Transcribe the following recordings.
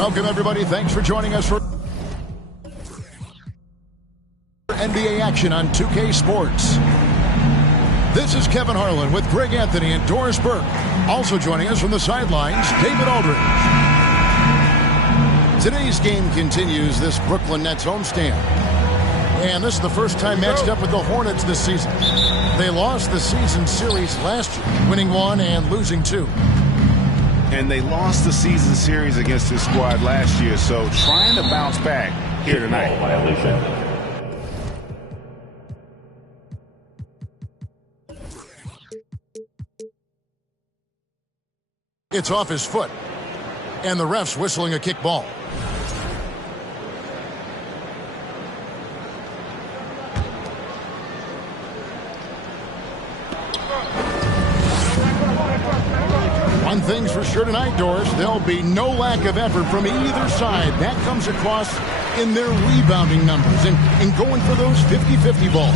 Welcome, everybody. Thanks for joining us for NBA action on 2K Sports. This is Kevin Harlan with Greg Anthony and Doris Burke. Also joining us from the sidelines, David Aldridge. Today's game continues this Brooklyn Nets homestand. And this is the first time matched up with the Hornets this season. They lost the season series last year, winning 1 and losing 2. And they lost the season series against this squad last year, so trying to bounce back here tonight. It's off his foot, and the ref's whistling a kick ball. One thing's for sure tonight, Doris, there'll be no lack of effort from either side. That comes across in their rebounding numbers and going for those 50-50 balls.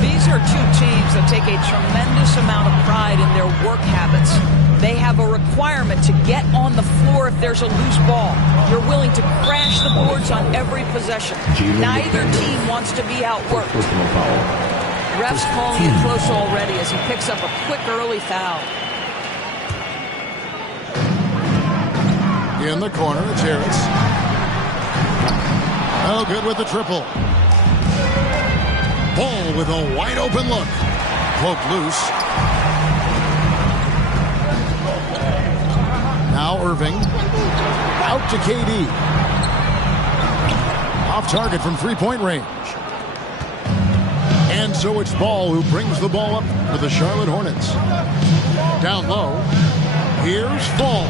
These are two teams that take a tremendous amount of pride in their work habits. They have a requirement to get on the floor if there's a loose ball. You're willing to crash the boards on every possession. Neither team wants to be outworked. Refs calling it close already as he picks up a quick early foul. In the corner, it's Harris. Oh, good with the triple. Ball with a wide open look. Cloak loose. Now Irving. Out to KD. Off target from three-point range. And so it's Ball who brings the ball up for the Charlotte Hornets. Down low. Here's Ball.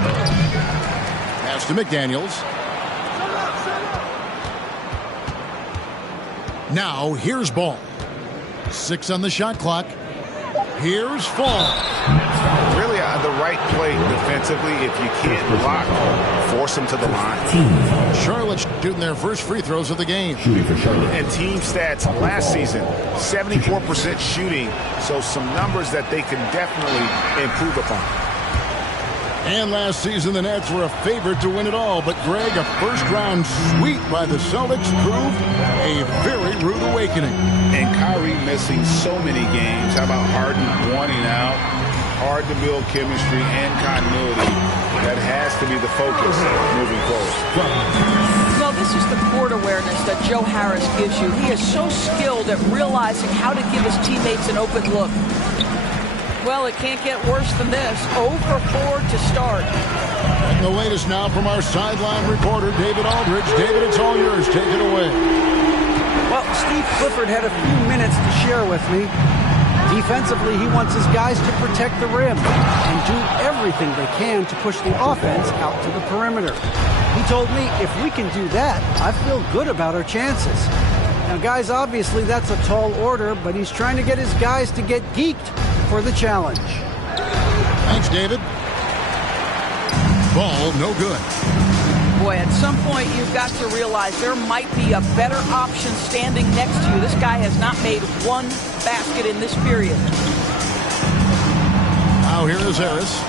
Pass to McDaniels. Now here's Ball. 6 on the shot clock. Here's Fall. Really the right play defensively. If you can't block, force them to the line. Charlotte shooting their first free throws of the game. Shooting for Charlotte. And team stats last season, 74% shooting. So some numbers that they can definitely improve upon. And last season, the Nets were a favorite to win it all. But, Greg, a first-round sweep by the Celtics proved a very rude awakening. And Kyrie missing so many games. How about Harden wanting out? Hard to build chemistry and continuity. That has to be the focus moving forward. Well, this is the court awareness that Joe Harris gives you. He is so skilled at realizing how to give his teammates an open look. Well, it can't get worse than this. 0 for 4 to start. And the latest now from our sideline reporter, David Aldridge. David, it's all yours. Take it away. Well, Steve Clifford had a few minutes to share with me. Defensively, he wants his guys to protect the rim and do everything they can to push the offense out to the perimeter. He told me if we can do that, I feel good about our chances. Now, guys, obviously that's a tall order, but he's trying to get his guys to get geeked for the challenge. Thanks, David. Ball, no good. Boy, at some point you've got to realize there might be a better option standing next to you. This guy has not made one basket in this period. Now here is Harris.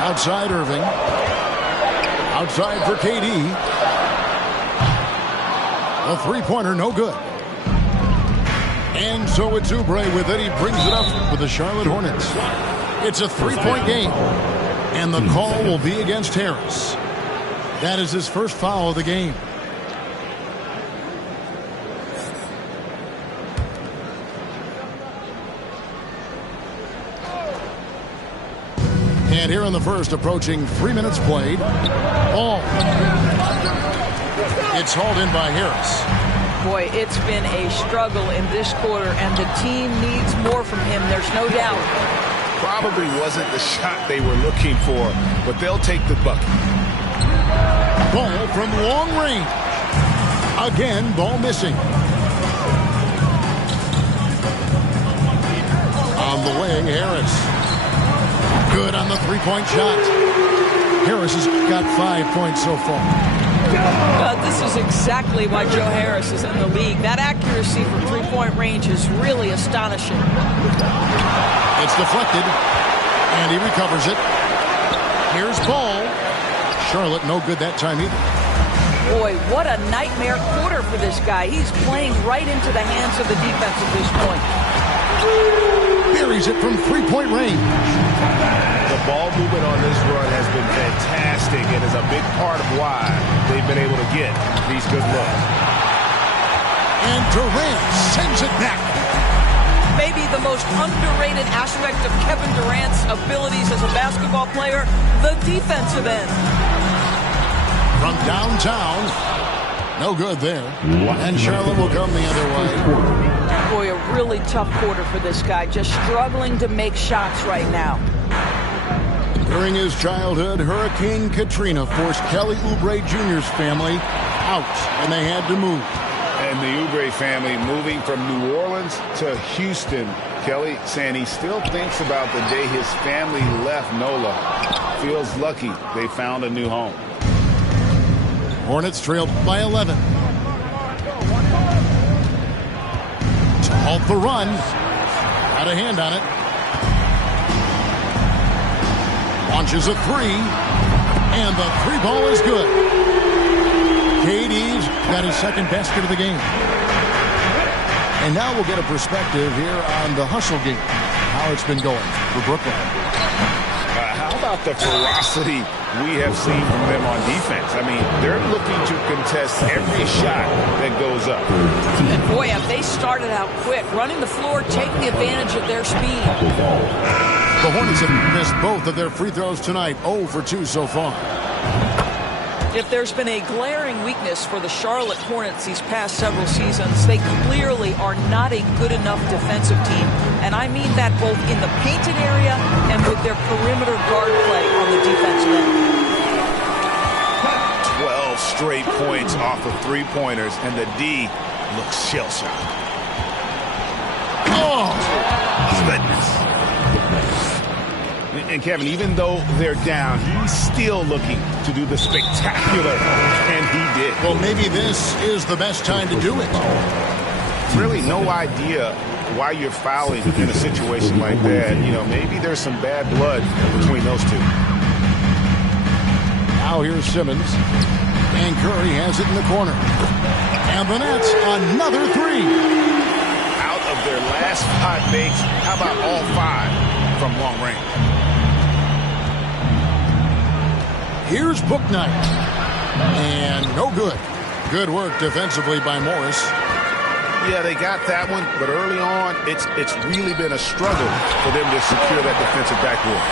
Outside Irving. Outside for KD. A three-pointer, no good. And so it's Oubre with it. He brings it up for the Charlotte Hornets. It's a three-point game. And the call will be against Harris. That is his first foul of the game. And here in the first, approaching 3 minutes played. Ball. It's hauled in by Harris. Boy, it's been a struggle in this quarter, and the team needs more from him, there's no doubt. Probably wasn't the shot they were looking for, but they'll take the bucket. Ball from long range. Again, ball missing. On the wing, Harris. Good on the three-point shot. Harris has got 5 points so far. This is exactly why Joe Harris is in the league. That accuracy from three-point range is really astonishing. It's deflected. And he recovers it. Here's Ball. Charlotte no good that time either. Boy, what a nightmare quarter for this guy. He's playing right into the hands of the defense at this point. Buries it from three-point range. The ball movement on this run has been fantastic and is a big part of why they've been able to get these good looks. And Durant sends it back. Maybe the most underrated aspect of Kevin Durant's abilities as a basketball player, the defensive end. From downtown, no good there. And Charlotte will come the other way. Boy, a really tough quarter for this guy, just struggling to make shots right now. During his childhood, Hurricane Katrina forced Kelly Oubre Jr.'s family out, and they had to move. And the Oubre family moving from New Orleans to Houston. Kelly saying he still thinks about the day his family left NOLA. Feels lucky they found a new home. Hornets trailed by 11. To halt the run. Had a hand on it. Launches a three. And the three ball is good. KD's got his second basket of the game. And now we'll get a perspective here on the hustle game. How it's been going for Brooklyn. How about the ferocity we have seen from them on defense? I mean, they're looking to contest every shot that goes up. And boy, have they started out quick, running the floor, taking advantage of their speed. The Hornets have missed both of their free throws tonight, 0 for 2 so far. If there's been a glaring weakness for the Charlotte Hornets these past several seasons, they clearly are not a good enough defensive team. And I mean that both in the painted area and with their perimeter guard play on the defensive end. 12 straight points off of three-pointers, and the D looks shell-shocked. Oh, Goodness. And Kevin, even though they're down, he's still looking to do the spectacular, and he did. well, maybe this is the best time to do it. Really no idea why you're fouling in a situation like that. You know, maybe there's some bad blood between those two. Now here's Simmons. And Curry has it in the corner. And the Nets, another three. Out of their last 5 makes, how about all 5 from long range? Here's Bouknight. And no good. Good work defensively by Morris. Yeah, they got that one, but early on, it's really been a struggle for them to secure that defensive backboard.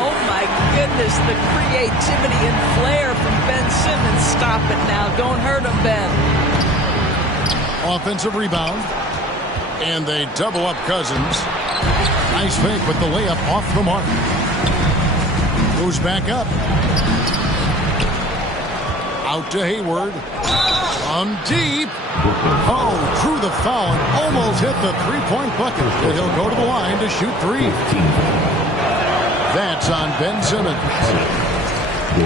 Oh, my goodness, the creativity and flair from Ben Simmons. Stop it now. Don't hurt him, Ben. Offensive rebound. And they double up Cousins. Nice fake with the layup off the mark. Goes back up. Out to Hayward. From deep. Oh, drew the foul and almost hit the three-point bucket. But he'll go to the line to shoot 3. That's on Ben Simmons.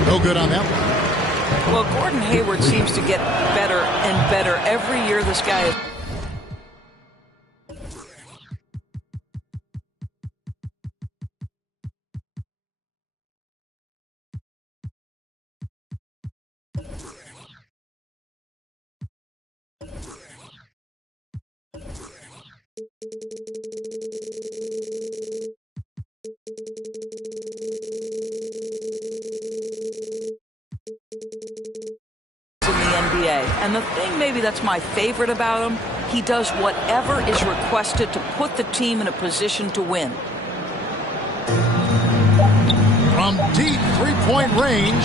No good on that one. Well, Gordon Hayward seems to get better and better every year this guy is. And the thing maybe that's my favorite about him, he does whatever is requested to put the team in a position to win. From deep three-point range.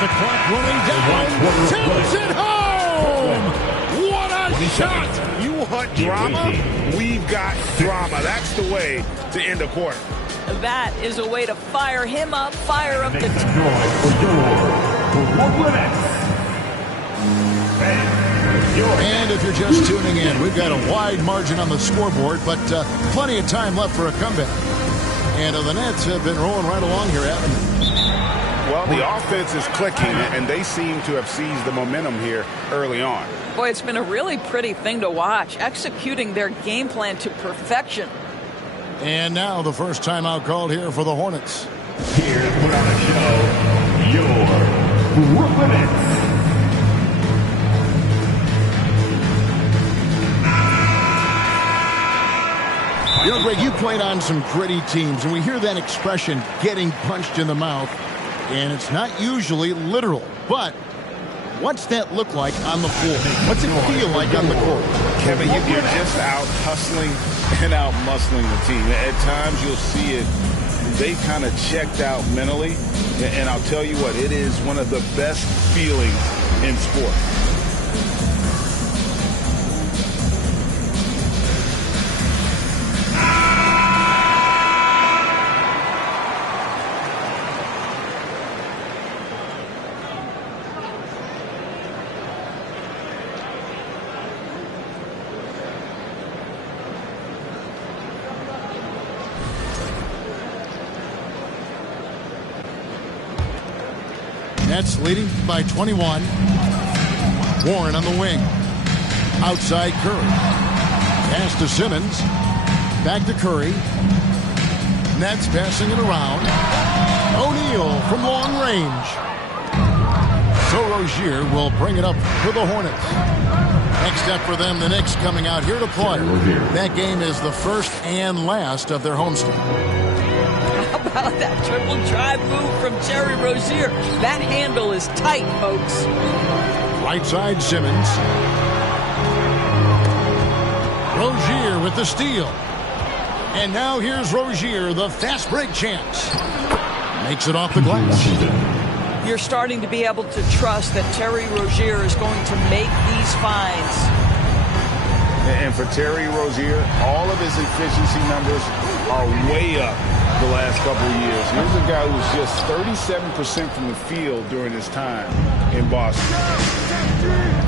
The clock running down. Tips it home! What a shot! You want drama? We've got drama. That's the way to end a quarter. That is a way to fire him up, fire up the team. And if you're just tuning in, we've got a wide margin on the scoreboard, but plenty of time left for a comeback. And the Nets have been rolling right along here, haven't they? Well, the offense is clicking, and they seem to have seized the momentum here early on. Boy, it's been a really pretty thing to watch, executing their game plan to perfection. And now the first timeout called here for the Hornets. Here to put on a show, your Brooklyn Nets. You know, Greg, you played on some gritty teams, and we hear that expression, getting punched in the mouth, and it's not usually literal. But what's that look like on the floor? What's it feel like on the court? Kevin, you're just out hustling and out muscling the team. At times you'll see it. They kind of checked out mentally, and I'll tell you what, it is one of the best feelings in sports. Nets leading by 21. Warren on the wing. Outside Curry. Pass to Simmons. Back to Curry. Nets passing it around. O'Neal from long range. So Rozier will bring it up for the Hornets. Next step for them, the Knicks coming out here to play. That game is the first and last of their homestand. How about that triple drive move from Terry Rozier? That handle is tight, folks. Right side, Simmons. Rozier with the steal. And now here's Rozier, the fast break chance. Makes it off the glass. You're starting to be able to trust that Terry Rozier is going to make these finds. And for Terry Rozier, all of his efficiency numbers are way up the last couple of years. Here's a guy who's just 37% from the field during his time in Boston.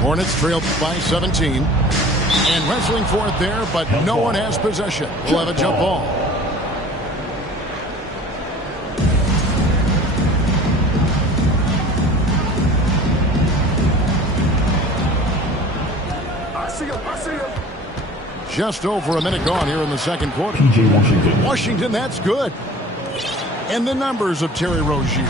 Hornets trailed by 17. And wrestling for it there, but no one has possession. We'll have a jump ball. Just over a minute gone here in the second quarter. Washington, that's good. And the numbers of Terry Rozier.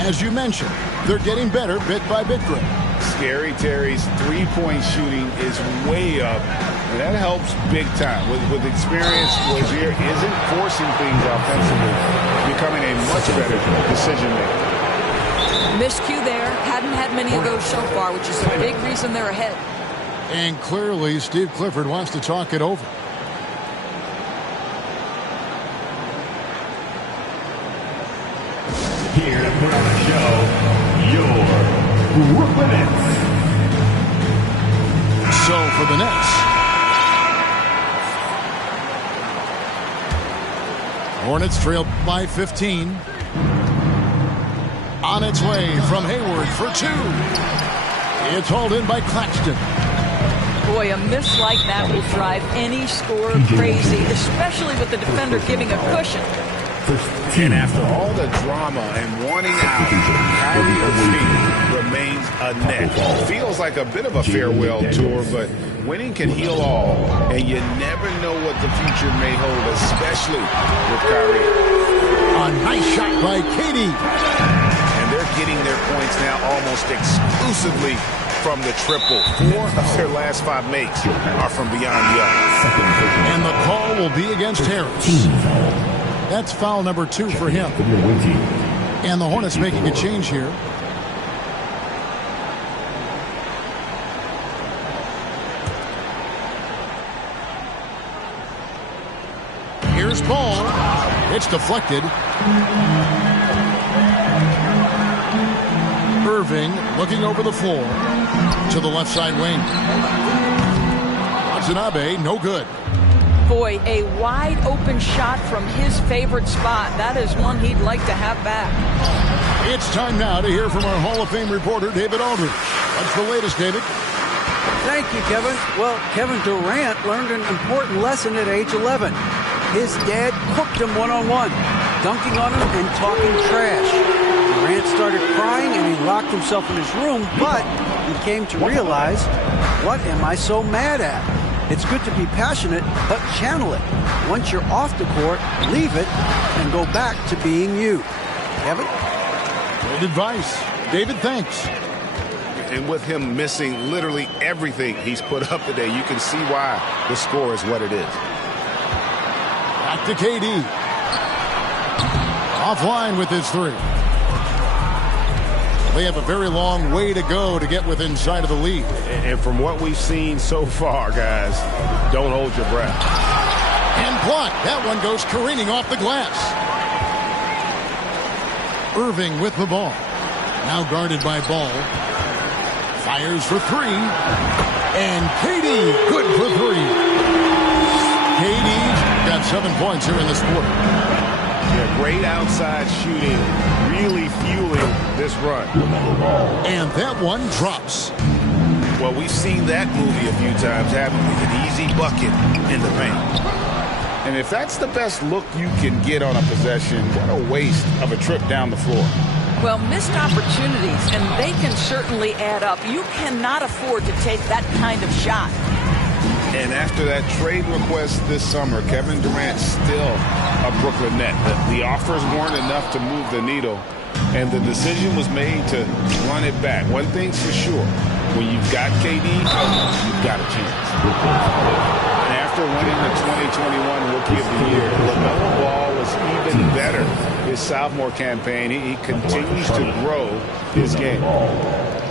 As you mentioned, they're getting better bit by bit, Greg. Scary Terry's three-point shooting is way up, and that helps big time. With experience, Rozier isn't forcing things offensively, becoming a much better decision maker. Miscue there. Hadn't had many of those so far, which is a big reason they're ahead. And clearly, Steve Clifford wants to talk it over. Here to put on the show, your Brooklyn Nets. So for the Nets, Hornets trailed by 15. On its way from Hayward for two. It's hauled in by Claxton. Boy, a miss like that will drive any scorer crazy, especially with the defender giving a cushion. And after all the drama and wanting out, Kyrie Irving remains a Net. Feels like a bit of a farewell tour, but winning can heal all, and you never know what the future may hold, especially with Kyrie. A nice shot by Katie. And they're getting their points now almost exclusively from the triple. 4 of their last 5 makes are from beyond the arc. And the call will be against Harris. That's foul number 2 for him. And the Hornets making a change here. Here's ball. It's deflected. Irving looking over the floor to the left side wing. Watanabe, no good. Boy, a wide open shot from his favorite spot. That is one he'd like to have back. It's time now to hear from our Hall of Fame reporter, David Aldridge. What's the latest, David? Thank you, Kevin. Well, Kevin Durant learned an important lesson at age 11. His dad cooked him one-on-one, dunking on him and talking trash. Durant started crying and he locked himself in his room, but he came to realize, what am I so mad at? It's good to be passionate, but channel it. Once you're off the court, leave it and go back to being you. Kevin? Great advice. David, thanks. And with him missing literally everything he's put up today, you can see why the score is what it is. Back to KD. Offline with his three. They have a very long way to go to get within sight of the lead. And from what we've seen so far, guys, don't hold your breath. And blocked. That one goes careening off the glass. Irving with the ball. Now guarded by Ball. Fires for three. And KD, good for three. KD's got 7 points here in this quarter. Yeah, great outside shooting, really fueling this run. And that one drops. Well, we've seen that movie a few times, haven't we? An easy bucket in the paint. And if that's the best look you can get on a possession, what a waste of a trip down the floor. Well, missed opportunities, and they can certainly add up. You cannot afford to take that kind of shot. And after that trade request this summer, Kevin Durant's still a Brooklyn Net. The offers weren't enough to move the needle, and the decision was made to run it back. One thing's for sure, when you've got KD, you've got a chance. And after winning the 2021 Rookie of the Year, LaMelo Ball was even better his sophomore campaign. He continues to grow his game.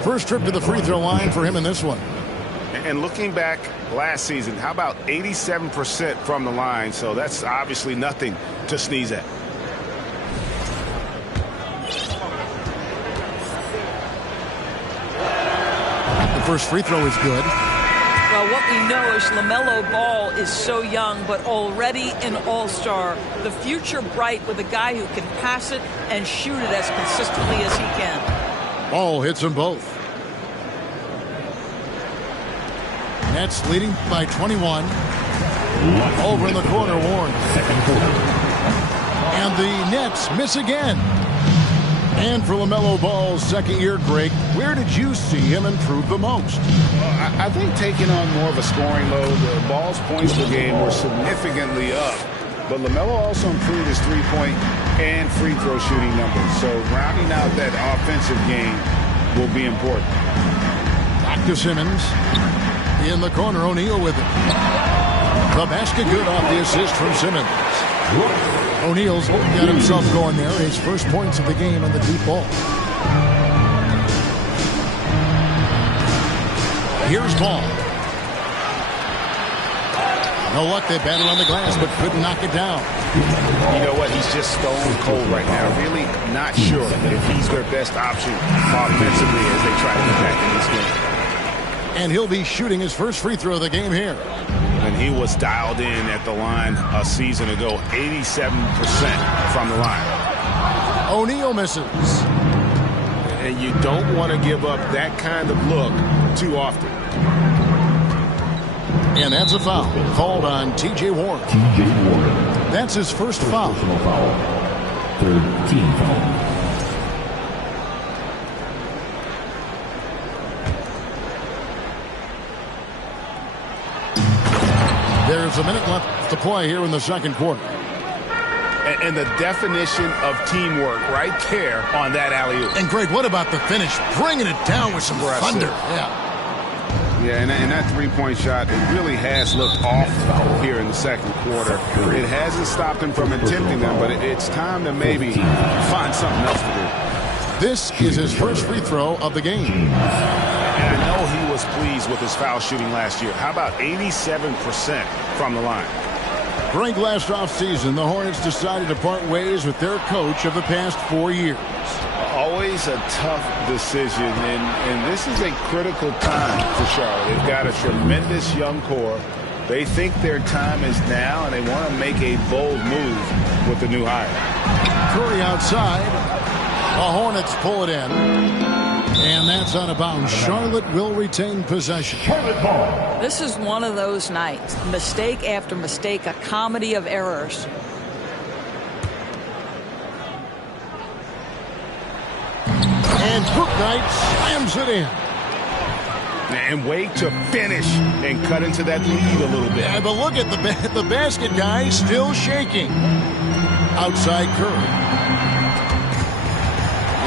First trip to the free throw line for him in this one. And looking back last season, how about 87% from the line? So that's obviously nothing to sneeze at. The first free throw is good. Well, what we know is LaMelo Ball is so young, but already an all-star. The future bright with a guy who can pass it and shoot it as consistently as he can. Ball hits them both. Nets leading by 21. Over in the corner, Warren. And the Nets miss again. And for LaMelo Ball's second year, Greg, where did you see him improve the most? I think taking on more of a scoring load, Ball's points per game were significantly up. But LaMelo also improved his three-point and free throw shooting numbers. So rounding out that offensive game will be important. Back to Simmons. In the corner, O'Neal with it. The basket good off the assist from Simmons. O'Neal's got himself going there. His first points of the game on the deep ball. Here's Ball. No luck. They battled on the glass, but couldn't knock it down. You know what? He's just stone cold right now. Really not sure if he's their best option offensively as they try to get back in this game. And he'll be shooting his first free throw of the game here. And he was dialed in at the line a season ago, 87% from the line. O'Neal misses. And you don't want to give up that kind of look too often. And that's a foul called on T.J. Warren. T.J. Warren. That's his first foul. Personal foul. Third team foul. There's a minute left to play here in the second quarter. And the definition of teamwork right there on that alley-oop. And, Greg, what about the finish? Bringing it down with some thunder. Yeah, and that three-point shot, it really has looked off here in the second quarter. It hasn't stopped him from attempting them, but it's time to maybe find something else to do. This is his first free throw of the game. And I know he was pleased with his foul shooting last year. How about 87% from the line? Greg, last offseason, the Hornets decided to part ways with their coach of the past 4 years. Always a tough decision, and this is a critical time for Charlotte. They've got a tremendous young core. They think their time is now, and they want to make a bold move with the new hire. Curry outside. The Hornets pull it in. And that's out of bounds. Charlotte will retain possession. This is one of those nights. Mistake after mistake, a comedy of errors. And Bouknight slams it in. And wait to finish and cut into that lead a little bit. Yeah, but look at the basket guy still shaking. Outside Curry.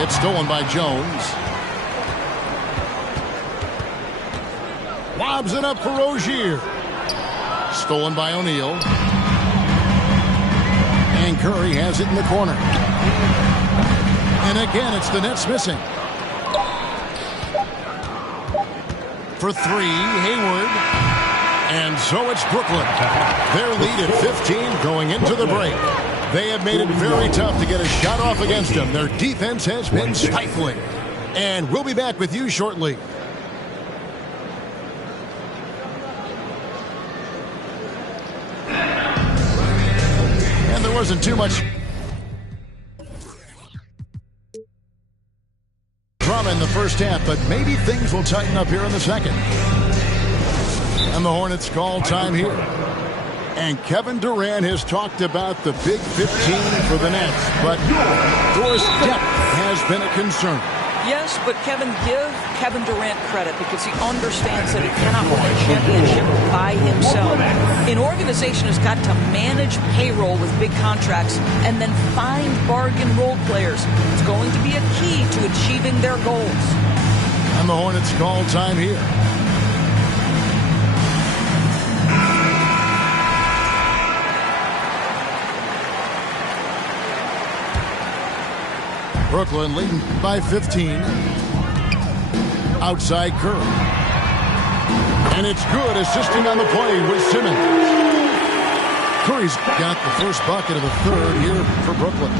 It's stolen by Jones. Lobs it up for Rozier. Stolen by O'Neal. And Curry has it in the corner. And again, it's the Nets missing. For three, Hayward. And so it's Brooklyn. Their lead at 15 going into the break. They have made it very tough to get a shot off against them. Their defense has been stifling. And we'll be back with you shortly. And there wasn't too much drama in the first half, but maybe things will tighten up here in the second. And the Hornets call time here. And Kevin Durant has talked about the big 15 for the Nets, but Doris depth has been a concern. Yes, but give Kevin Durant credit because he understands that he cannot win a championship by himself. An organization has got to manage payroll with big contracts and then find bargain role players. It's going to be a key to achieving their goals. And the Hornets call time here. Brooklyn leading by 15. Outside Curry. And it's good, assisting on the play with Simmons. Curry's got the first bucket of the third here for Brooklyn.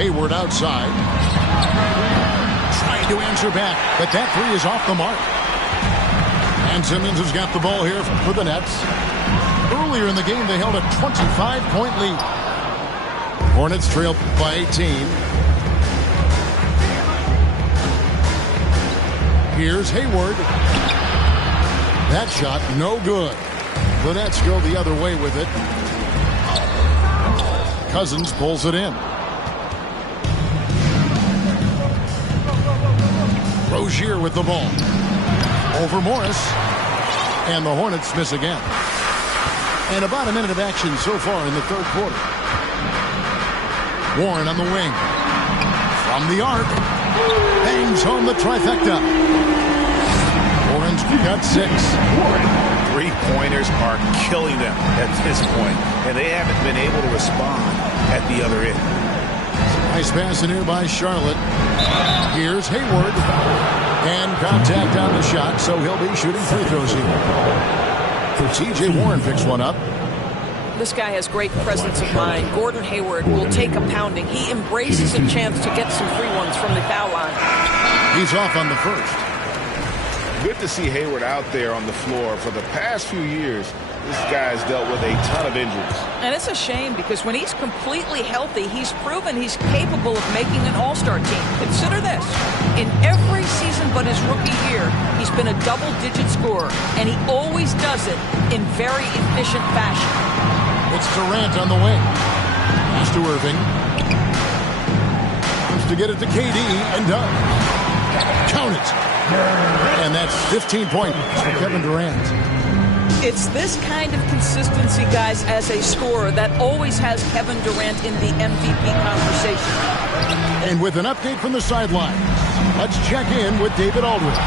Hayward outside. Trying to answer back, but that three is off the mark. And Simmons has got the ball here for the Nets. Earlier in the game, they held a 25-point lead. Hornets trail by 18. Here's Hayward. That shot, no good. The Nets go the other way with it. Cousins pulls it in. Rozier with the ball. Over Morris. And the Hornets miss again. And about a minute of action so far in the third quarter. Warren on the wing. From the arc. Bangs home the trifecta. Warren's got 6. Three-pointers are killing them at this point, and they haven't been able to respond at the other end. Nice pass in here by Charlotte. Here's Hayward. And contact on the shot, so he'll be shooting free throws here. T.J. Warren picks one up. This guy has great presence of mind. Gordon Hayward will take a pounding. He embraces a chance to get some free ones from the foul line. He's off on the first. Good to see Hayward out there on the floor. For the past few years, this guy's dealt with a ton of injuries. And it's a shame because when he's completely healthy, he's proven he's capable of making an all-star team. Consider this. In every season but his rookie year, he's been a double-digit scorer, and he always does it in very efficient fashion. It's Durant on the wing. Pass to Irving. Comes to get it to KD and does. Count it. And that's 15 points for Kevin Durant. It's this kind of consistency, guys, as a scorer that always has Kevin Durant in the MVP conversation. And with an update from the sideline, let's check in with David Aldridge.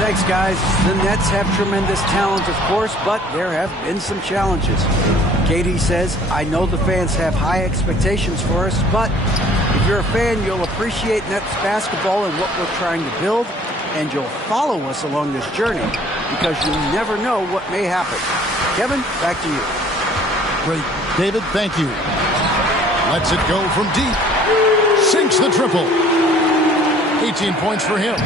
Thanks, guys. The Nets have tremendous talent, of course, but there have been some challenges. KD says, I know the fans have high expectations for us, but if you're a fan, you'll appreciate Nets basketball and what we're trying to build, and you'll follow us along this journey because you never know what may happen. Kevin, back to you. Great. David, thank you. Lets it go from deep. Sinks the triple. 18 points for him.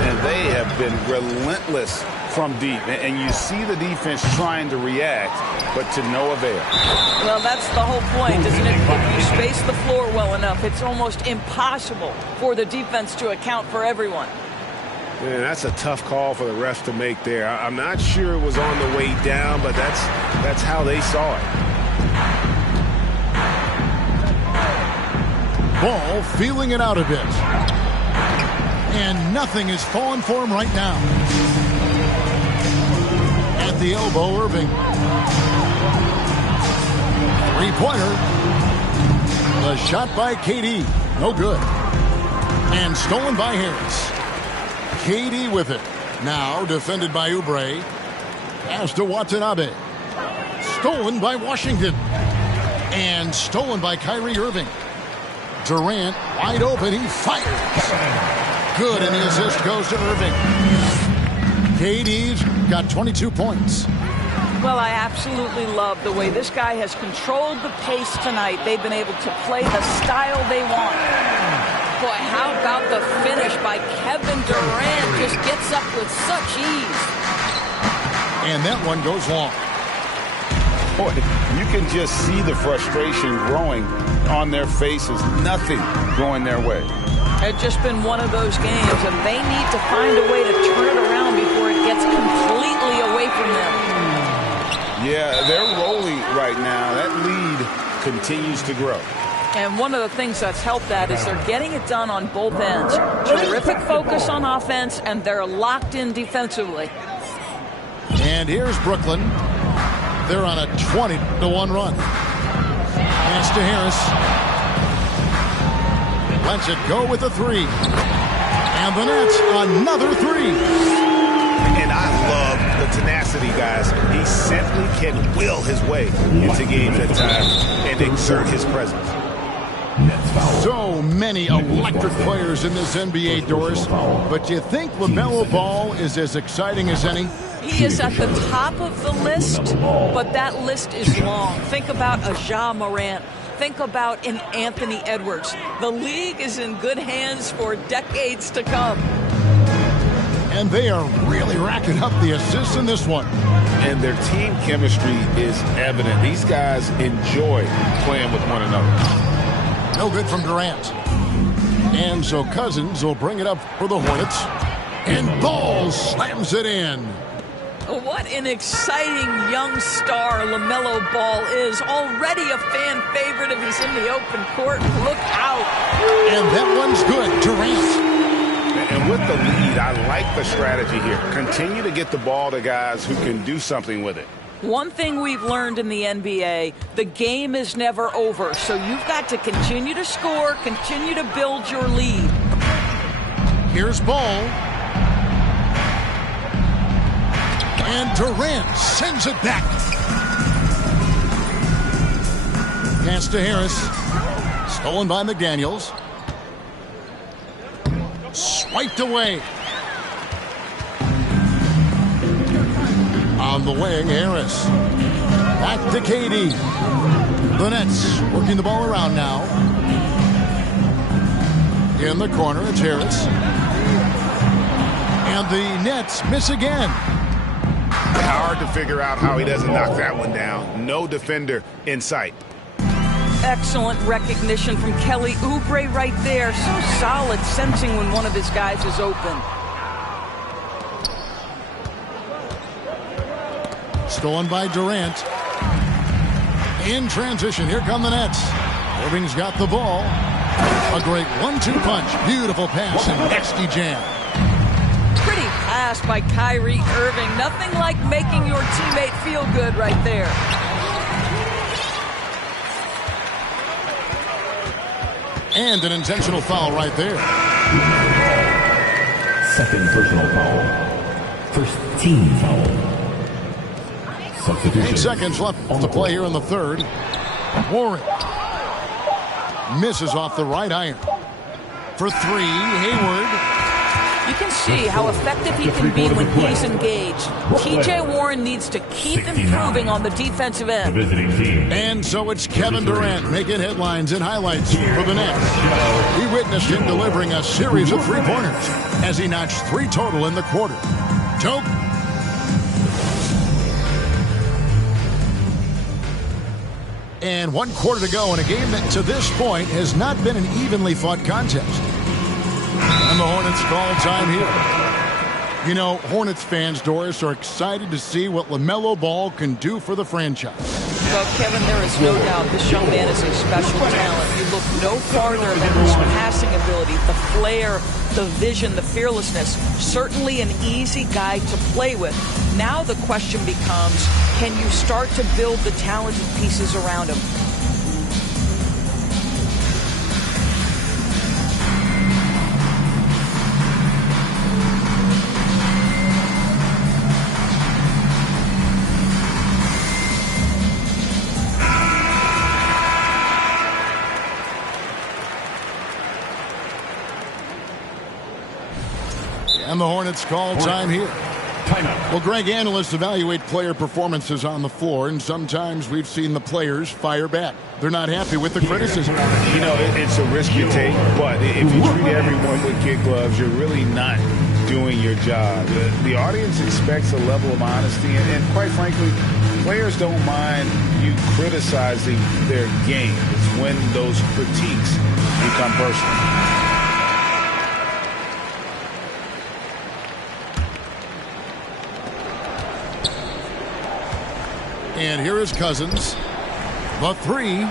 And they have been relentless from deep. And you see the defense trying to react, but to no avail. Well, that's the whole point, isn't it? If you space the floor well enough, it's almost impossible for the defense to account for everyone. Man, that's a tough call for the refs to make there. I'm not sure it was on the way down, but that's how they saw it. Ball feeling it out a bit. And nothing is falling for him right now. At the elbow, Irving. Three-pointer. The shot by KD. No good. And stolen by Harris. KD with it. Now defended by Oubre. Pass to Watanabe. Stolen by Washington. And stolen by Kyrie Irving. Durant wide open. He fires. Good, and the assist goes to Irving. KD's got 22 points. Well, I absolutely love the way this guy has controlled the pace tonight. They've been able to play the style they want. Boy, how about the finish by Kevin Durant? Just gets up with such ease. And that one goes long. Boy, you can just see the frustration growing on their faces. Nothing going their way. It's just been one of those games, and they need to find a way to turn it around before it gets completely away from them. Yeah, they're rolling right now. That lead continues to grow. And one of the things that's helped that is they're getting it done on both ends. Terrific focus on offense, and they're locked in defensively. And here's Brooklyn. They're on a 20-1 run. Pass to Harris. Lets it go with a three. And the Nets, another three. And I love the tenacity, guys. He simply can will his way into games at times and exert his presence. So many electric players in this NBA, Doris. But you think LaMelo Ball is as exciting as any? He is at the top of the list, but that list is long. Think about a Ja Morant. Think about an Anthony Edwards. The league is in good hands for decades to come. And they are really racking up the assists in this one. And their team chemistry is evident. These guys enjoy playing with one another. No good from Durant. And so Cousins will bring it up for the Hornets. And Ball slams it in. What an exciting young star LaMelo Ball is. Already a fan favorite if he's in the open court. Look out. And that one's good. Durant. And with the lead, I like the strategy here. Continue to get the ball to guys who can do something with it. One thing we've learned in the NBA, the game is never over. So you've got to continue to score, continue to build your lead. Here's Ball. And Durant sends it back. Pass to Harris. Stolen by McDaniels. Swiped away. On the wing, Harris. Back to KD. The Nets working the ball around now. In the corner, it's Harris. And the Nets miss again. Hard to figure out how he doesn't knock that one down. No defender in sight. Excellent recognition from Kelly Oubre right there. So solid, sensing when one of his guys is open. Stolen by Durant. In transition, here come the Nets. Irving's got the ball. A great 1-2 punch. Beautiful pass and nasty jam. Pretty pass by Kyrie Irving. Nothing like making your teammate feel good right there. And an intentional foul right there. Second personal foul. First team foul. Substitution. 8 seconds left to play here in the third. Warren misses off the right iron. For three, Hayward. You can see how effective he can be when he's engaged. T.J. Warren needs to keep improving on the defensive end. And so it's Kevin Durant making headlines and highlights for the Nets. We witnessed him delivering a series of three-pointers as he notched 3 total in the quarter. Toke. And 1 quarter to go in a game that to this point has not been an evenly fought contest. And the Hornets call time here. You know, Hornets fans, Doris, are excited to see what LaMelo Ball can do for the franchise. Well, Kevin, there is no doubt this young man is a special talent. You look no farther than his passing ability, the flair, the vision, the fearlessness. Certainly an easy guy to play with. Now the question becomes, can you start to build the talented pieces around him? And the Hornets call time here. Well, Greg, analysts evaluate player performances on the floor, and sometimes we've seen the players fire back. They're not happy with the criticism. You know, it's a risk you take, but if you treat everyone with kid gloves, you're really not doing your job. The audience expects a level of honesty, and quite frankly, players don't mind you criticizing their game. It's when those critiques become personal. And here is Cousins. The three.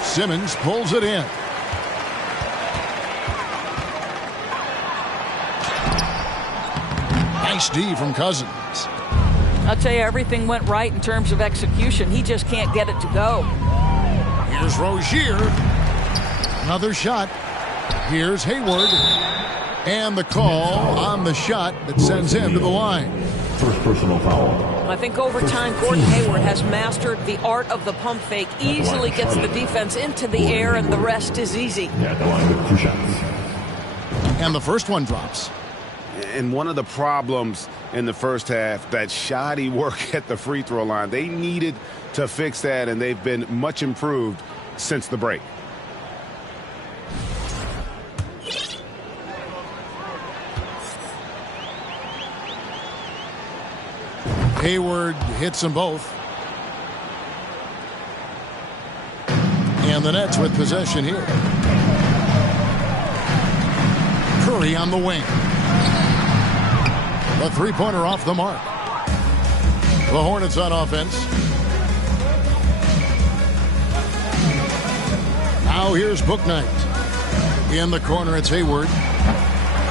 Simmons pulls it in. Nice D from Cousins. I'll tell you, everything went right in terms of execution. He just can't get it to go. Here's Rozier. Another shot. Here's Hayward. And the call on the shot that sends him to the line. First personal foul. I think over time, Gordon Hayward has mastered the art of the pump fake, easily gets the defense into the air, and the rest is easy. At the line with 2 shots. And the first one drops. And one of the problems in the first half, that shoddy work at the free throw line. They needed to fix that, and they've been much improved since the break. Hayward hits them both. And the Nets with possession here. Curry on the wing. The three-pointer off the mark. The Hornets on offense. Now here's Bouknight. In the corner, it's Hayward.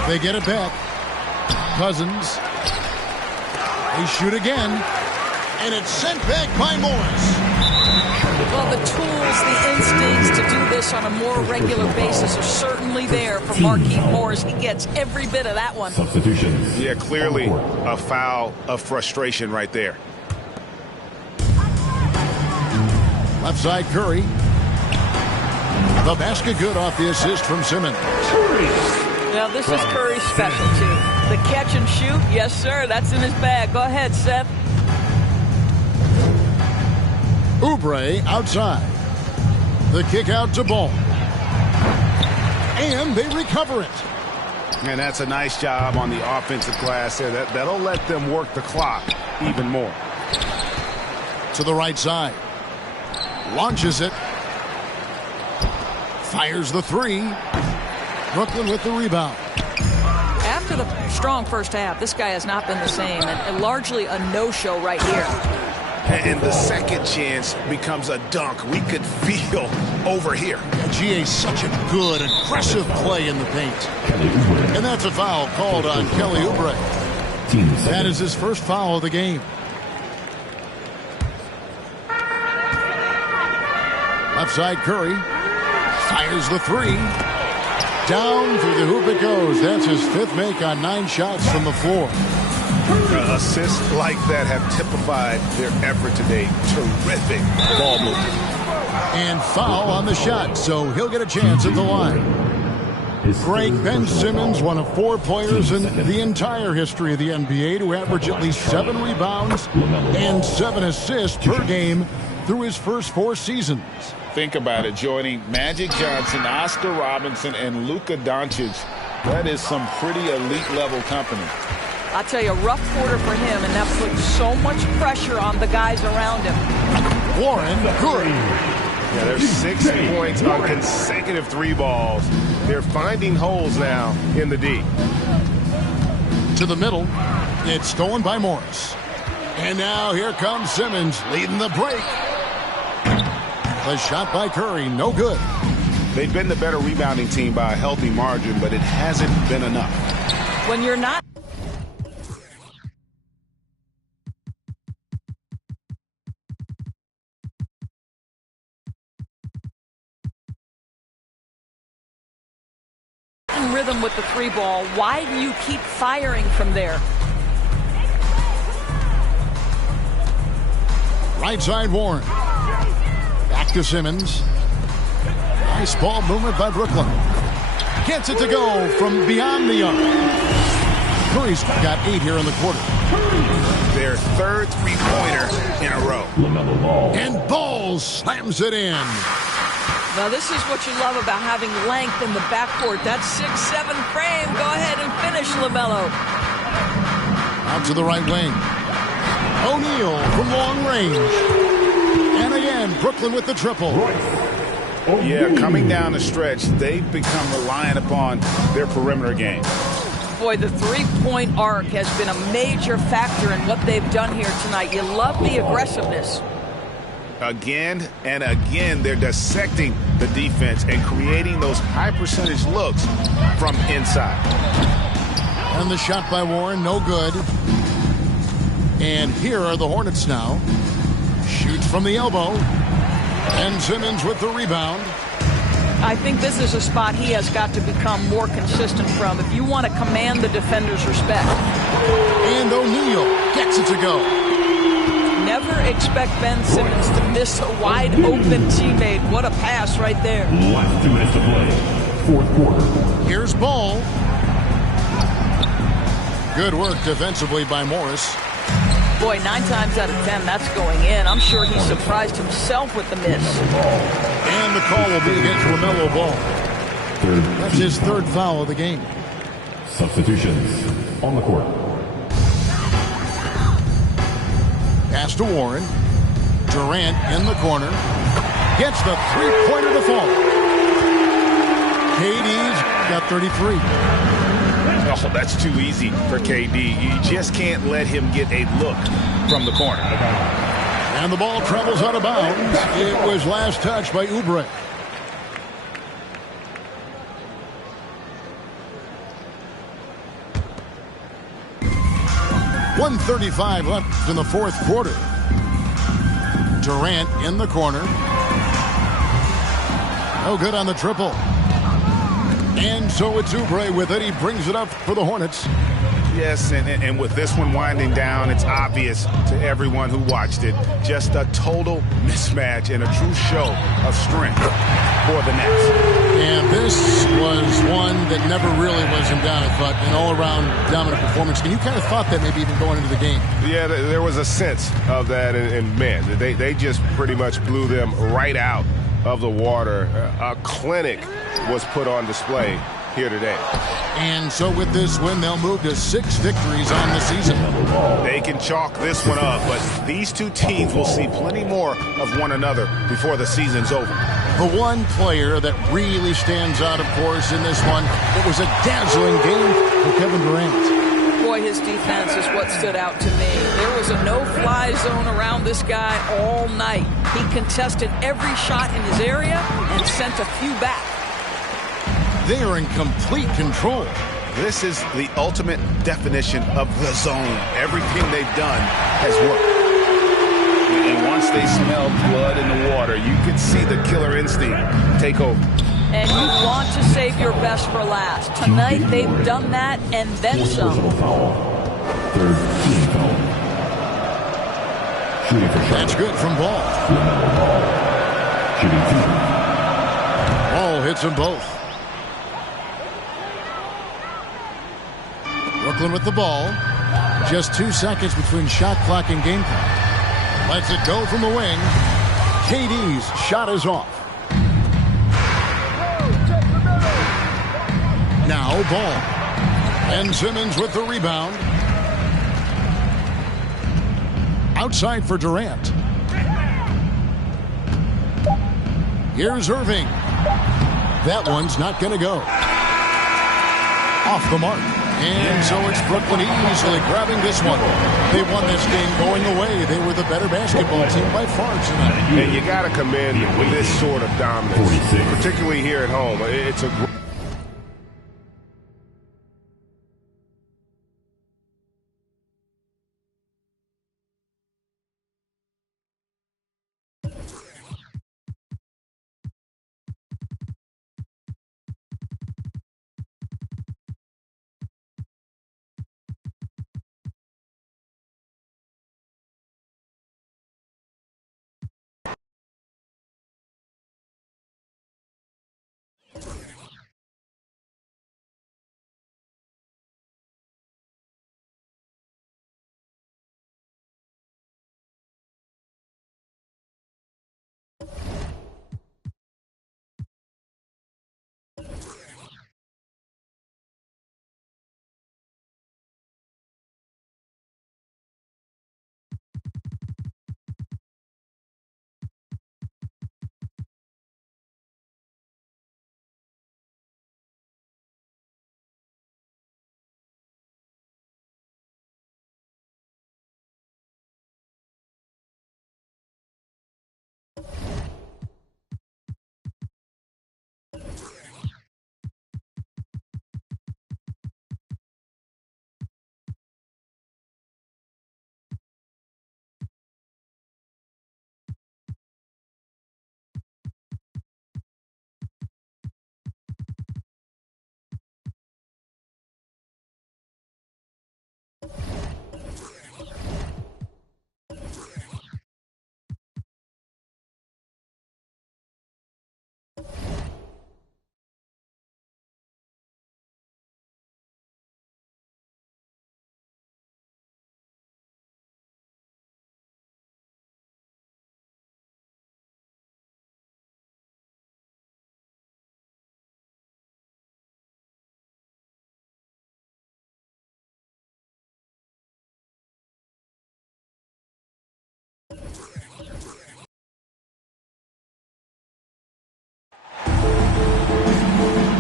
They get it back. Cousins. They shoot again, and it's sent back by Morris. Well, the tools, the instincts to do this on a more regular basis are certainly there for Markieff Morris. He gets every bit of that one. Substitutions. Yeah, clearly a foul of frustration right there. Left side, Curry. The basket good off the assist from Simmons. Now, this is Curry's specialty. The catch and shoot, yes, sir. That's in his bag. Go ahead, Seth. Oubre outside. The kick out to Ball. And they recover it. And that's a nice job on the offensive glass there. That'll let them work the clock even more. To the right side. Launches it. Fires the three. Brooklyn with the rebound. After the strong first half, this guy has not been the same, and largely a no-show right here. And the second chance becomes a dunk. We could feel over here. Yeah, GA, such a good, aggressive play in the paint. And that's a foul called on Kelly Oubre. That is his first foul of the game. Left side, Curry. Fires the three. Down through the hoop it goes. That's his fifth make on 9 shots from the floor. Assists like that have typified their effort today. Terrific ball movement. And foul on the shot, so he'll get a chance at the line. Greg, Ben Simmons, one of 4 players in the entire history of the NBA to average at least 7 rebounds and 7 assists per game through his first 4 seasons. Think about it, joining Magic Johnson, Oscar Robinson, and Luka Doncic. That is some pretty elite-level company. I'll tell you, a rough quarter for him, and that puts so much pressure on the guys around him. Warren Curry. Yeah, there's 6 points on consecutive 3 balls. They're finding holes now in the D. To the middle. It's stolen by Morris. And now here comes Simmons leading the break. The shot by Curry, no good. They've been the better rebounding team by a healthy margin, but it hasn't been enough. When you're not in rhythm with the three ball, why do you keep firing from there? Right side Warren. Back to Simmons. Nice ball movement by Brooklyn. Gets it to go from beyond the arc. Curry's got 8 here in the quarter. Their third three-pointer in a row. And Ball slams it in. Now this is what you love about having length in the backcourt. That 6'7" frame. Go ahead and finish, LaMelo. Out to the right wing. O'Neal from long range. And again, Brooklyn with the triple. Yeah, coming down the stretch, they've become reliant upon their perimeter game. Boy, the three-point arc has been a major factor in what they've done here tonight. You love the aggressiveness. Again and again, they're dissecting the defense and creating those high-percentage looks from inside. And the shot by Warren, no good. And here are the Hornets now. Shoots from the elbow. And Simmons with the rebound. I think this is a spot he has got to become more consistent from if you want to command the defender's respect. And O'Neal gets it to go. Never expect Ben Simmons to miss a wide-open teammate. What a pass right there. Last 2 minutes to play. Fourth quarter. Here's Ball. Good work defensively by Morris. Boy, 9 times out of 10, that's going in. I'm sure he surprised himself with the miss. And the call will be against LaMelo Ball. That's his third foul of the game. Substitutions on the court. Pass to Warren. Durant in the corner. Gets the three-pointer to fall. KD's got 33. Oh, that's too easy for KD. You just can't let him get a look from the corner. And the ball travels out of bounds. It was last touched by Oubre. .135 left in the fourth quarter. Durant in the corner. No good on the triple. And so it's Oubre with it. He brings it up for the Hornets. Yes, and with this one winding down, it's obvious to everyone who watched it. Just a total mismatch and a true show of strength for the Nets. And this was one that never really was in doubt, I thought, an all-around dominant performance. And you kind of thought that maybe even going into the game. Yeah, there was a sense of that, and man, they just pretty much blew them right out of the water. A clinic was put on display here today. And so with this win, they'll move to 6 victories on the season. They can chalk this one up, but these two teams will see plenty more of one another before the season's over. The one player that really stands out, of course, in this one, it was a dazzling game for Kevin Durant. Boy, his defense is what stood out to me. There was a no-fly zone around this guy all night. He contested every shot in his area and sent a few back. They are in complete control. This is the ultimate definition of the zone. Everything they've done has worked. And once they smelled blood in the water, you could see the killer instinct take over. And you want to save your best for last. Tonight, they've done that and then some. Third team foul. Shooting for shot. That's good from Ball. Shooting 2. Ball hits them both. Brooklyn with the ball. Just 2 seconds between shot clock and game clock. Lets it go from the wing. KD's shot is off. Now Ball. And Simmons with the rebound. Outside for Durant. Here's Irving. That one's not going to go. Off the mark. And so it's Brooklyn easily grabbing this one. They won this game going away. They were the better basketball team by far tonight. And you got to commend this sort of dominance, particularly here at home. It's a great.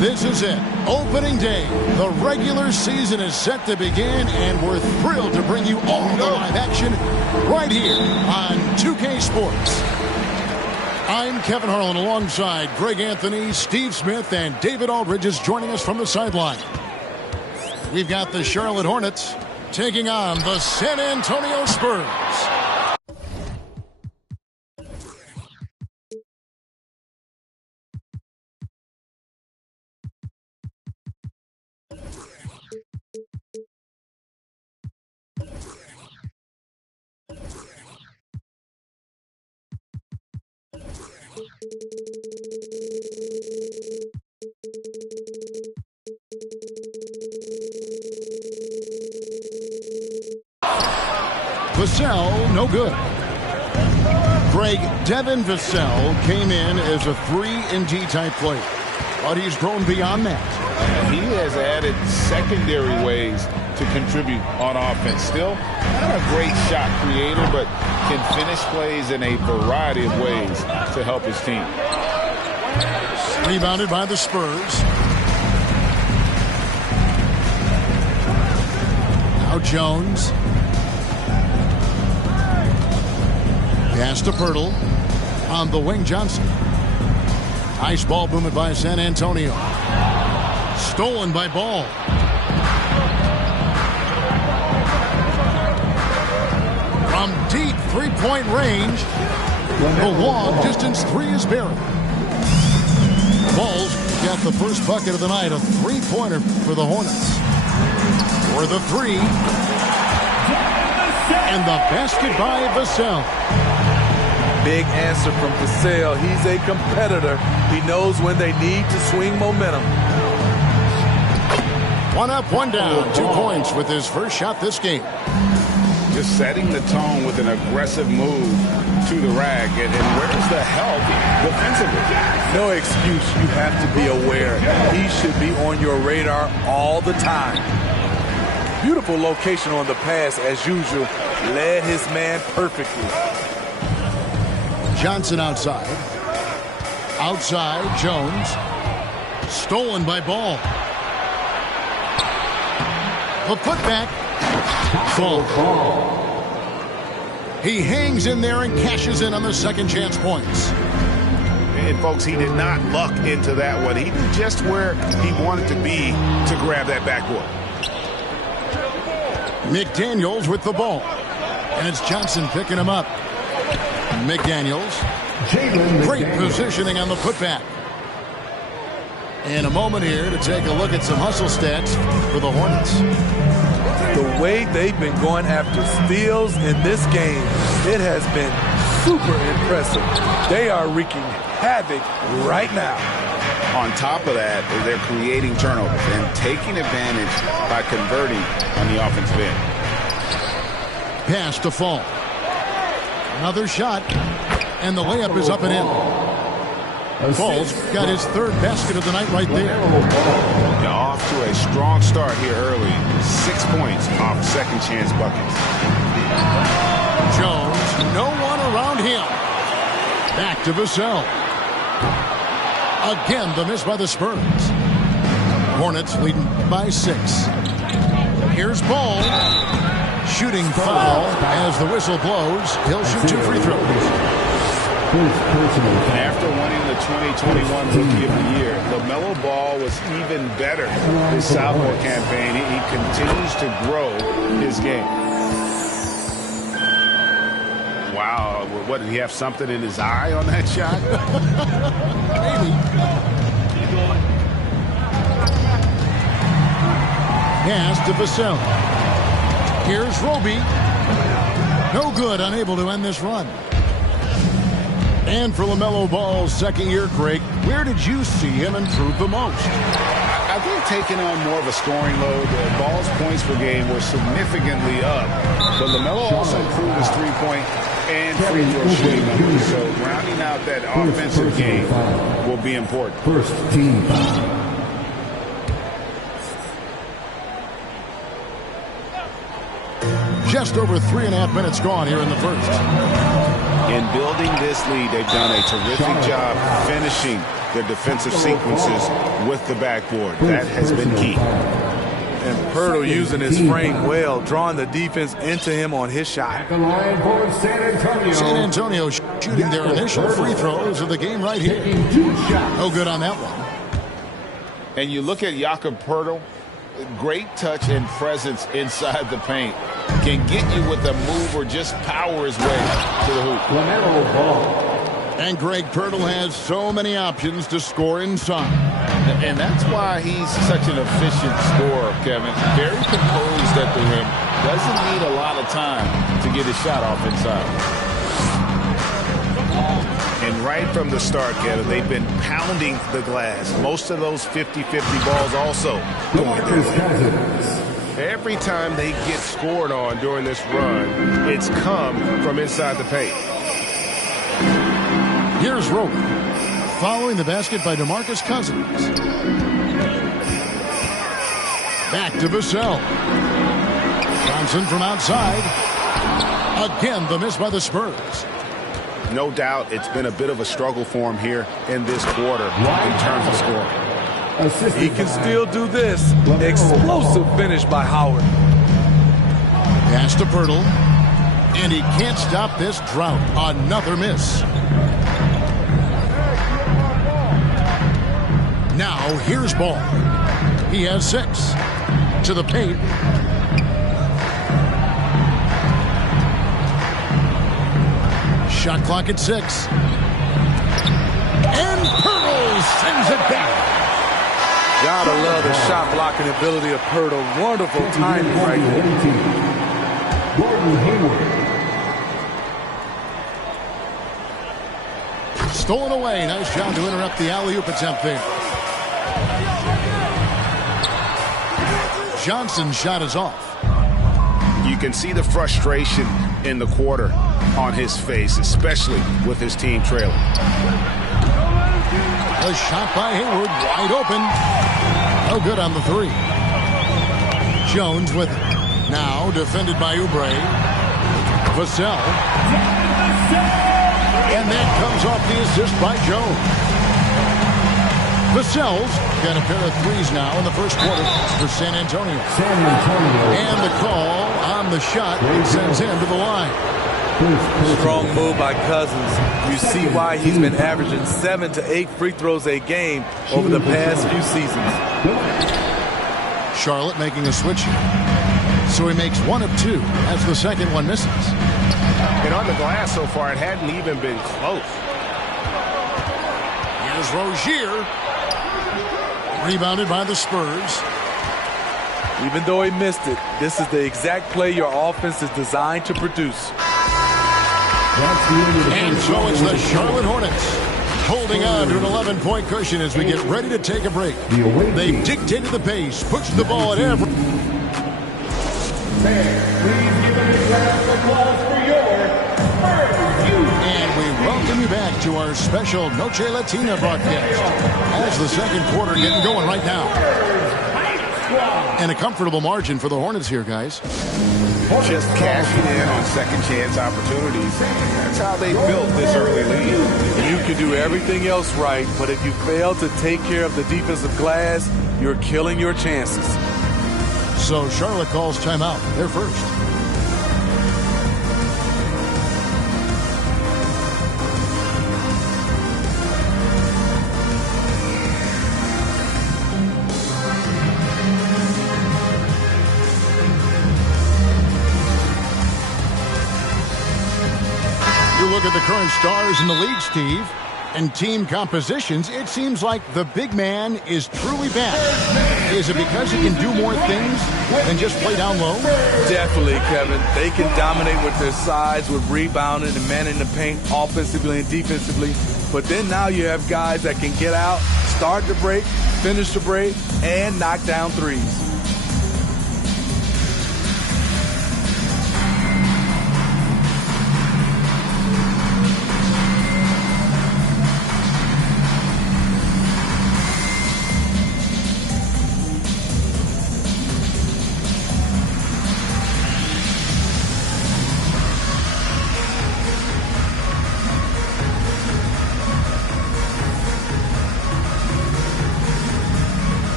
This is it. Opening day. The regular season is set to begin, and we're thrilled to bring you all the live action right here on 2K Sports. I'm Kevin Harlan alongside Greg Anthony, Steve Smith, and David Aldridge is joining us from the sideline. We've got the Charlotte Hornets taking on the San Antonio Spurs. Vassell, no good. Greg, Devin Vassell came in as a 3-and-D type player, but he's grown beyond that. He has added secondary ways to contribute on offense. Still not a great shot creator, but can finish plays in a variety of ways to help his team. Rebounded by the Spurs. Now Jones. Pass to Pirtle. On the wing, Johnson. Nice ball movement by San Antonio. Stolen by Ball. From deep three-point range, the long distance three is buried. Ball's got the first bucket of the night, a three-pointer for the Hornets. For the three. And the basket by Vassell. Big answer from Vassell. He's a competitor. He knows when they need to swing momentum. One up, one down. 2 points with his first shot this game. Just setting the tone with an aggressive move to the rack. And where's the help defensively? No excuse. You have to be aware. He should be on your radar all the time. Beautiful location on the pass as usual. Led his man perfectly. Johnson outside. Outside, Jones. Stolen by Ball. The putback. Full. He hangs in there and cashes in on the second chance points. And folks, he did not luck into that one. He knew just where he wanted to be to grab that backboard. McDaniels with the ball. And it's Johnson picking him up. McDaniels. Great positioning on the putback. In a moment here to take a look at some hustle stats for the Hornets. The way they've been going after steals in this game, it has been super impressive. They are wreaking havoc right now. On top of that, they're creating turnovers and taking advantage by converting on the offensive end. Pass to Fall. Another shot, and the layup is up and in. Fall's got his third basket of the night right there. Off to a strong start here early. 6 points off second chance buckets. Jones, no one around him. Back to Vassell. Again, the miss by the Spurs. Hornets leading by 6. Here's Ball. Shooting foul as the whistle blows. He'll shoot 2 free throws. After winning the 2021 Rookie of the Year, LaMelo Ball was even better this sophomore campaign. He continues to grow his game. Wow, what, did he have something in his eye on that shot? Maybe. Pass to Vassell. Here's Roby. No good, unable to end this run. And for LaMelo Ball's second year, Greg, where did you see him improve the most? I think taking on more of a scoring load, Ball's points per game were significantly up. But LaMelo also improved his three-point and free throw shooting numbers. So rounding out that offensive game will be important. First team foul. Just over 3.5 minutes gone here in the first. In building this lead, they've done a terrific job finishing their defensive sequences with the backboard. That has been key. And Poeltl using his frame well, drawing the defense into him on his shot. The line for San Antonio. San Antonio shooting their initial free throws of the game right here. No good on that one. And you look at Jakob Poeltl, great touch and presence inside the paint. Can get you with a move or just power his way to the hoop. LaMelo Ball. And Greg Poeltl has so many options to score inside. And that's why he's such an efficient scorer, Kevin. Very composed at the rim. Doesn't need a lot of time to get his shot off inside. And right from the start, Kevin, they've been pounding the glass. Most of those 50-50 balls also going there. Every time they get scored on during this run, it's come from inside the paint. Here's Roby. Following the basket by DeMarcus Cousins. Back to Vassell. Johnson from outside. Again, the miss by the Spurs. No doubt it's been a bit of a struggle for him here in this quarter in terms of scoring. He can still do this. Explosive finish by Howard. Pass to Poeltl. And he can't stop this drought. Another miss. Now here's Ball. He has 6. To the paint. Shot clock at 6. And Poeltl sends it back. Gotta love the shot blocking ability of Poeltl. Wonderful timing right there. Gordon Hayward. Stolen away. Nice job to interrupt the alley-oop attempt there. Johnson's shot is off. You can see the frustration in the quarter on his face, especially with his team trailing. A shot by Hayward, wide open. No good on the 3. Jones with it. Now defended by Oubre. Vassell. And that comes off the assist by Jones. Vassell's got a pair of threes now in the first quarter for San Antonio. And the call on the shot sends him to the line. Strong move by Cousins. You see why he's been averaging 7 to 8 free throws a game over the past few seasons. Charlotte making a switch here. So he makes 1 of 2 as the second one misses. And on the glass so far, it hadn't even been close. Here's Rozier. Rebounded by the Spurs. Even though he missed it, this is the exact play your offense is designed to produce. And so it's the Charlotte Hornets holding on to an 11-point cushion as we get ready to take a break. They've dictated the pace, pushed the ball at every... And we welcome you back to our special Noche Latina broadcast as the second quarter getting going right now. And a comfortable margin for the Hornets here, guys. Just cashing in on second chance opportunities. That's how they built this early lead. You can do everything else right, but if you fail to take care of the defensive glass, you're killing your chances. So Charlotte calls timeout. They're first. Look at the current stars in the league, Steve, and team compositions. It seems like the big man is truly back. Is it because he can do more things than just play down low? Definitely, Kevin. They can dominate with their size, with rebounding and manning the paint offensively and defensively. But then now you have guys that can get out, start the break, finish the break, and knock down threes.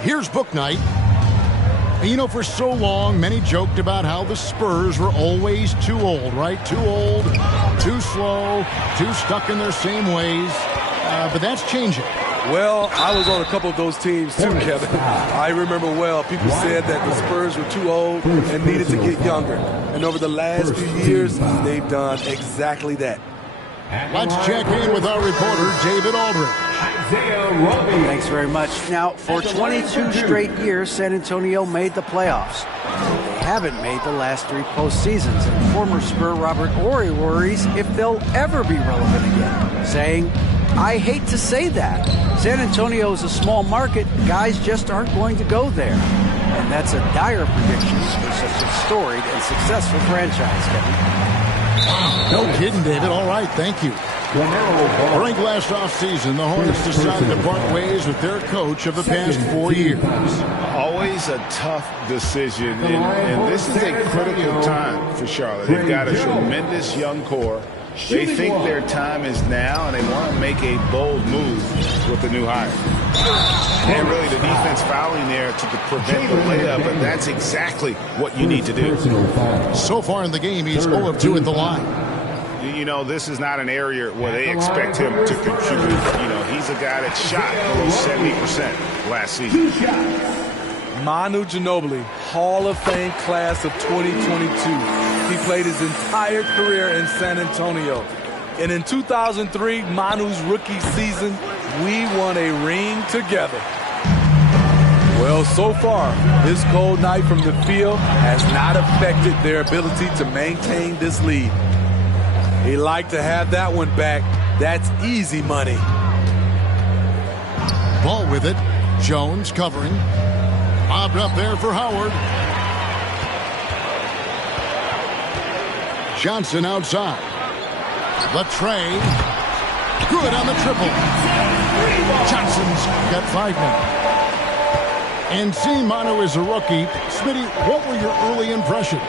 Here's book night. You know, for so long, many joked about how the Spurs were always too old, right? Too old, too slow, too stuck in their same ways. But that's changing. Well, I was on a couple of those teams too, Kevin. I remember well, people said that the Spurs were too old and needed to get younger. And over the last few years, they've done exactly that. Let's check in with our reporter, David Aldridge. Thanks very much. Now, for 22 straight years, San Antonio made the playoffs. They haven't made the last 3 postseasons, and former Spur Robert Horry worries if they'll ever be relevant again, saying, I hate to say that. San Antonio is a small market. Guys just aren't going to go there. And that's a dire prediction for such a storied and successful franchise, Kevin. No kidding, David. All right, thank you. During last offseason, the Hornets decided to part ways with their coach of the past 4 years. Always a tough decision, and this is a critical time for Charlotte. They've got a tremendous young core. They think their time is now, and they want to make a bold move with the new hire. And really, the defense fouling there to prevent the layup, but that's exactly what you need to do. So far in the game, he's 0 of 2 at the line. You know, this is not an area where they expect him to contribute. You know, he's a guy that shot below 70% last season. Manu Ginobili, Hall of Fame class of 2022. He played his entire career in San Antonio. And in 2003, Manu's rookie season, we won a ring together. Well, so far, this cold night from the field has not affected their ability to maintain this lead. He liked to have that one back. That's easy money. Ball with it. Jones covering. Lobbed up there for Howard. Johnson outside. Latrey. Good on the triple. Johnson's got 5 now. And Manu is a rookie. Smitty, what were your early impressions?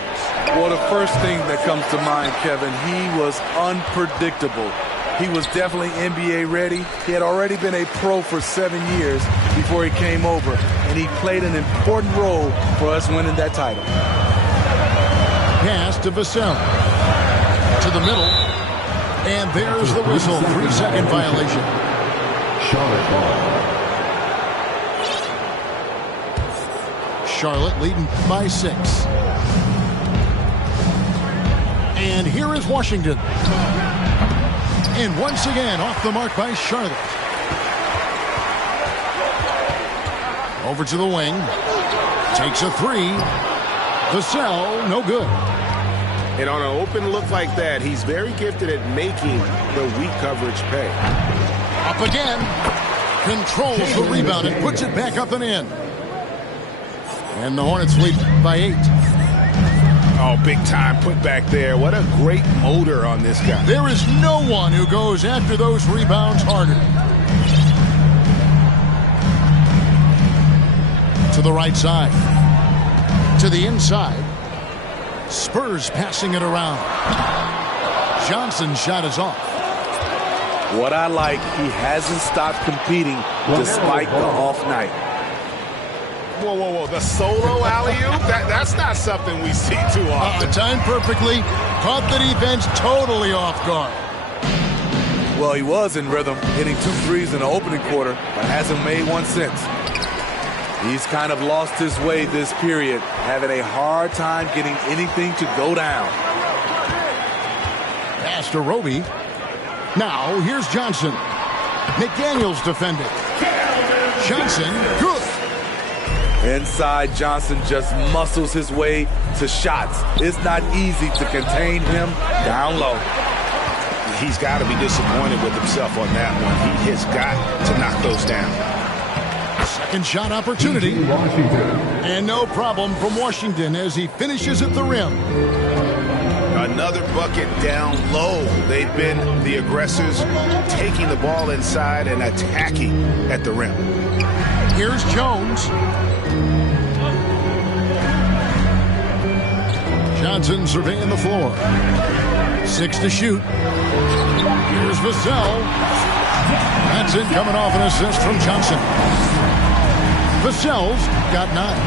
Well, the first thing that comes to mind, Kevin, he was unpredictable. He was definitely NBA ready. He had already been a pro for 7 years before he came over, and he played an important role for us winning that title. Pass to Vassell. To the middle. And there's the whistle. 3-second violation. Charlotte ball. Charlotte leading by 6. And here is Washington. And once again, off the mark by Charlotte. Over to the wing. Takes a 3. Vassell, no good. And on an open look like that, he's very gifted at making the weak coverage pay. Up again. Controls the rebound and puts it back up and in. And the Hornets lead by 8. Oh, big time put back there. What a great motor on this guy. There is no one who goes after those rebounds harder. To the right side. To the inside. Spurs passing it around. Johnson's shot is off. What I like, he hasn't stopped competing despite the off night. Whoa, whoa, whoa. The solo alley-oop? That's not something we see too often. Timed perfectly. Caught the defense totally off guard. Well, he was in rhythm, hitting 2 threes in the opening quarter, but hasn't made one since. He's kind of lost his way this period, having a hard time getting anything to go down. Pass to Roby. Now, here's Johnson. McDaniels defending. Johnson, good. Inside, Johnson just muscles his way to shots. It's not easy to contain him down low. He's got to be disappointed with himself on that one. He has got to knock those down. Second shot opportunity. And no problem from Washington as he finishes at the rim. Another bucket down low. They've been the aggressors, taking the ball inside and attacking at the rim. Here's Jones. Johnson surveying the floor. 6 to shoot. Here's Vassell. That's it, coming off an assist from Johnson. Vassell's got 9.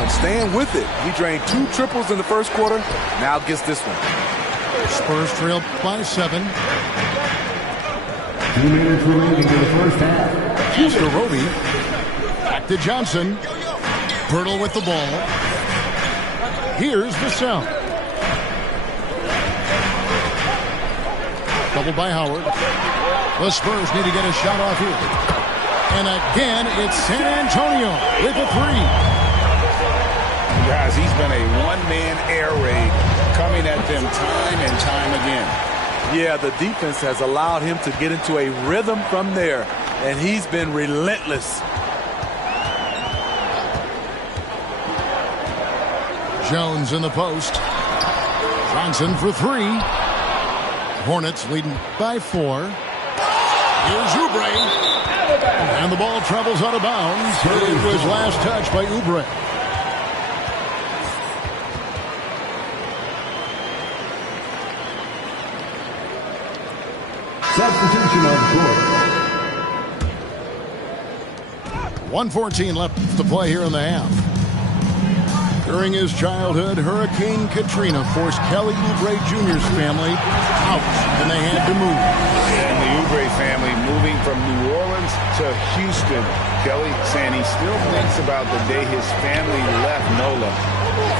And staying with it. He drained 2 triples in the first quarter. Now gets this one. Spurs trail by 7. 2 minutes remaining in the first half. Here's to Roby. Back to Johnson. Pirtle with the ball. Here's Vassell. Doubled by Howard. The Spurs need to get a shot off here. And again, it's San Antonio with a 3. Guys, he's been a one-man air raid coming at them time and time again. Yeah, the defense has allowed him to get into a rhythm from there, and he's been relentless. Jones in the post. Johnson for 3. Hornets leading by 4. Here's Oubre. And the ball travels out of bounds. It was last touched by Oubre. Substitution on court. 1:14 left to play here in the half. During his childhood, Hurricane Katrina forced Kelly Oubre Jr.'s family out, and they had to move. And the Oubre family moving from New Orleans to Houston. Kelly saying he still thinks about the day his family left NOLA.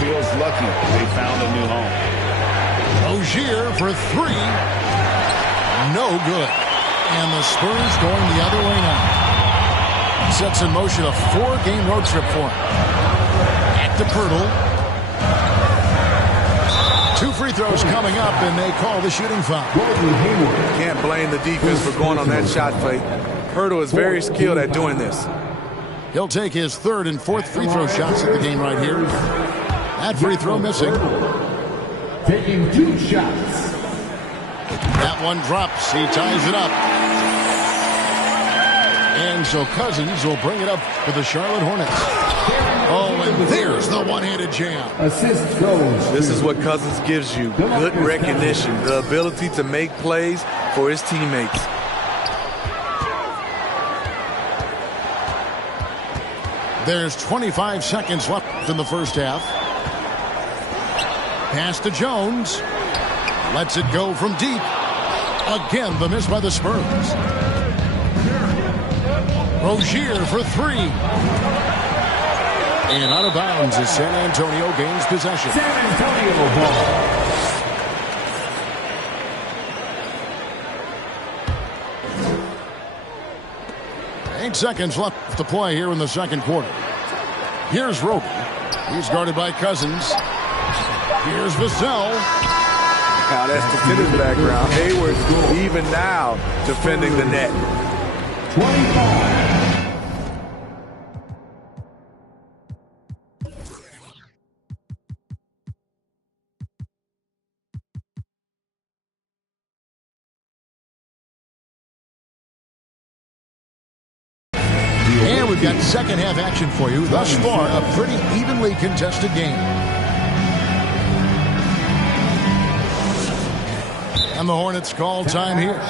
Feels lucky they found a new home. Rozier for 3. No good. And the Spurs going the other way now. Sets in motion a 4-game road trip for him. Back to Pirtle. To 2 free throws coming up, and they call the shooting foul. Can't blame the defense for going on that shot fake. Hurdle is very skilled at doing this. He'll take his 3rd and 4th free throw shots at the game right here. That free throw missing. Taking 2 shots. That one drops. He ties it up. And so Cousins will bring it up for the Charlotte Hornets. Oh, and there's the one-handed jam. Assist goes. This is what Cousins gives you. Good recognition. The ability to make plays for his teammates. There's 25 seconds left in the first half. Pass to Jones. Lets it go from deep. Again, the miss by the Spurs. Rozier for 3. And out of bounds as San Antonio gains possession. San Antonio ball. Eight seconds left to play here in the second quarter. Here's Roby. He's guarded by Cousins. Here's Vassell. Now that's the tennis background. Hayward even now defending the net. 25. And we've got second half action for you. Thus far, a pretty evenly contested game. And the Hornets call time here.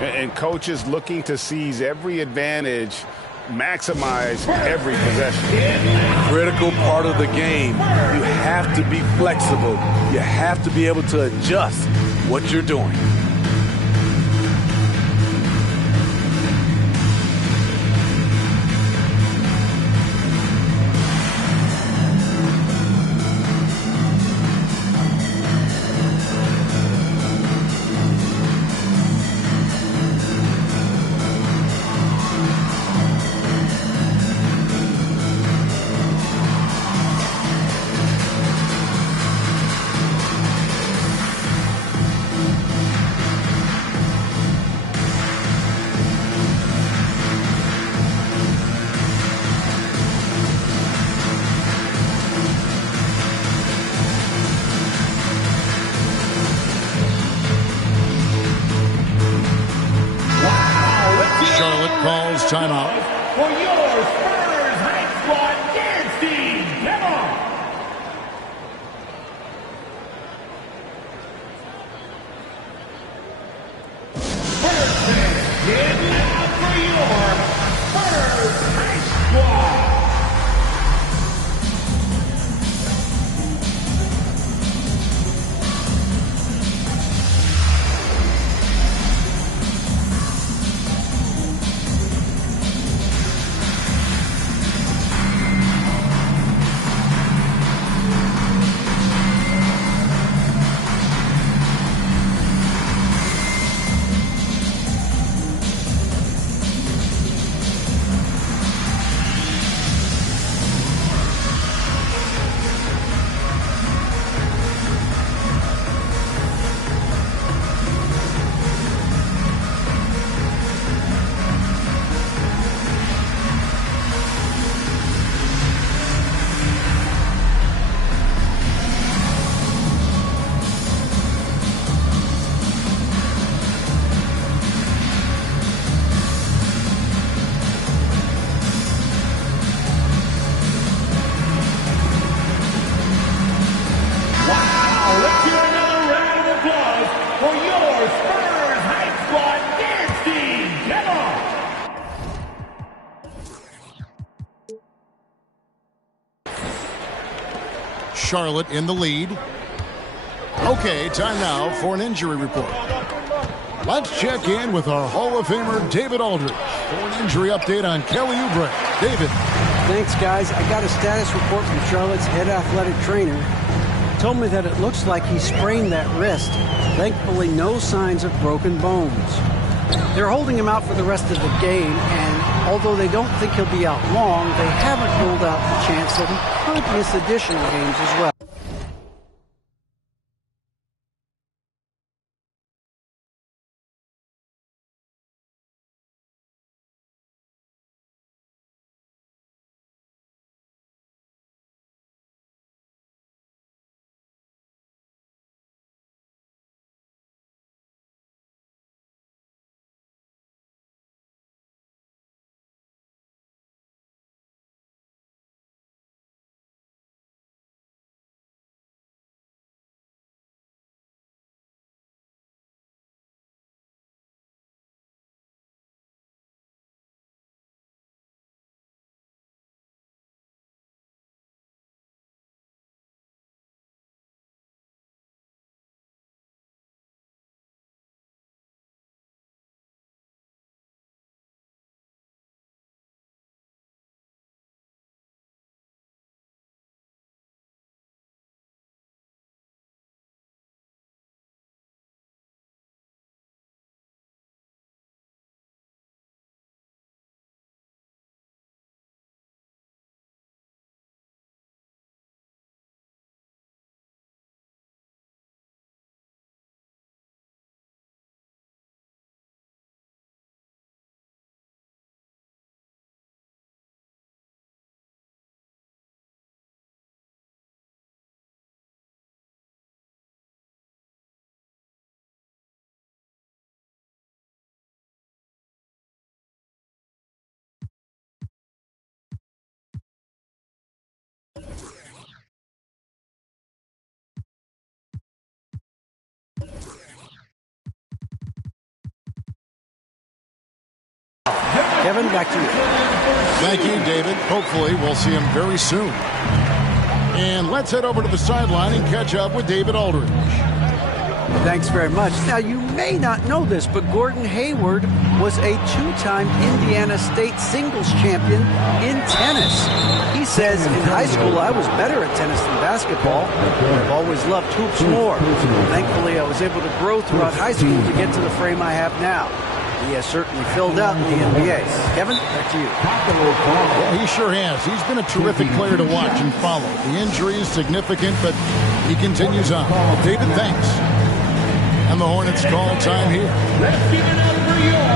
And coaches looking to seize every advantage, maximize every possession. Critical part of the game. You have to be flexible. You have to be able to adjust what you're doing. Calls timeout. For your Spurs High Squad dance team, come on! Spurs fans, get loud for your Spurs High Squad! Charlotte in the lead. Okay, time now for an injury report. Let's check in with our Hall of Famer David Aldridge for an injury update on Kelly Oubre. David. Thanks, guys. I got a status report from Charlotte's head athletic trainer. Told me that it looks like he sprained that wrist. Thankfully, no signs of broken bones. They're holding him out for the rest of the game, and although they don't think he'll be out long, they haven't ruled out the chance that he could miss additional games as well. Kevin, back to you. Thank you, David. Hopefully we'll see him very soon. And let's head over to the sideline and catch up with David Aldridge. Thanks very much. Now, you may not know this, but Gordon Hayward was a two-time Indiana State singles champion in tennis. He says, in high school, I was better at tennis than basketball. I've always loved hoops more. Thankfully, I was able to grow throughout high school to get to the frame I have now. He has certainly filled out in the NBA. Kevin, back to you. Yeah, he sure has. He's been a terrific player to watch and follow. The injury is significant, but he continues on. David, thanks. And the Hornets call time here. Let's give it up for your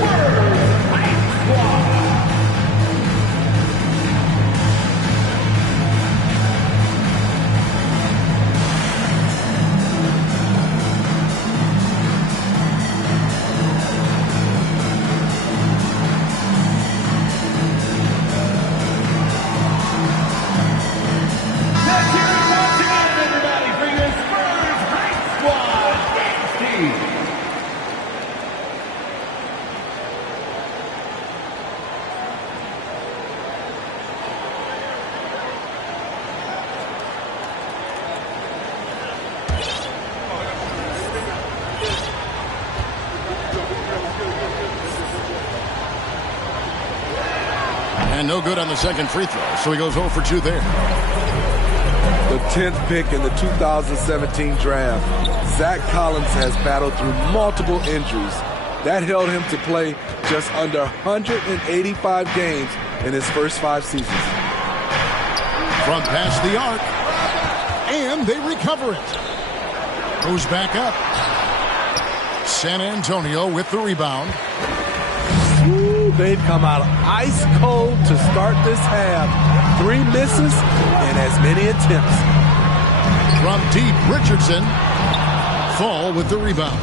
Spurs Ice Squad. Let's hear it once again, everybody, for your Spurs Ice Squad. Dynasty. And no good on the second free throw, so he goes 0 for 2 there. The 10th pick in the 2017 draft, Zach Collins has battled through multiple injuries. That held him to play just under 185 games in his first 5 seasons. From past the arc, and they recover it. Goes back up. San Antonio with the rebound. Ooh, they've come out ice cold to start this half. 3 misses and as many attempts. From deep, Richardson. Fall with the rebound.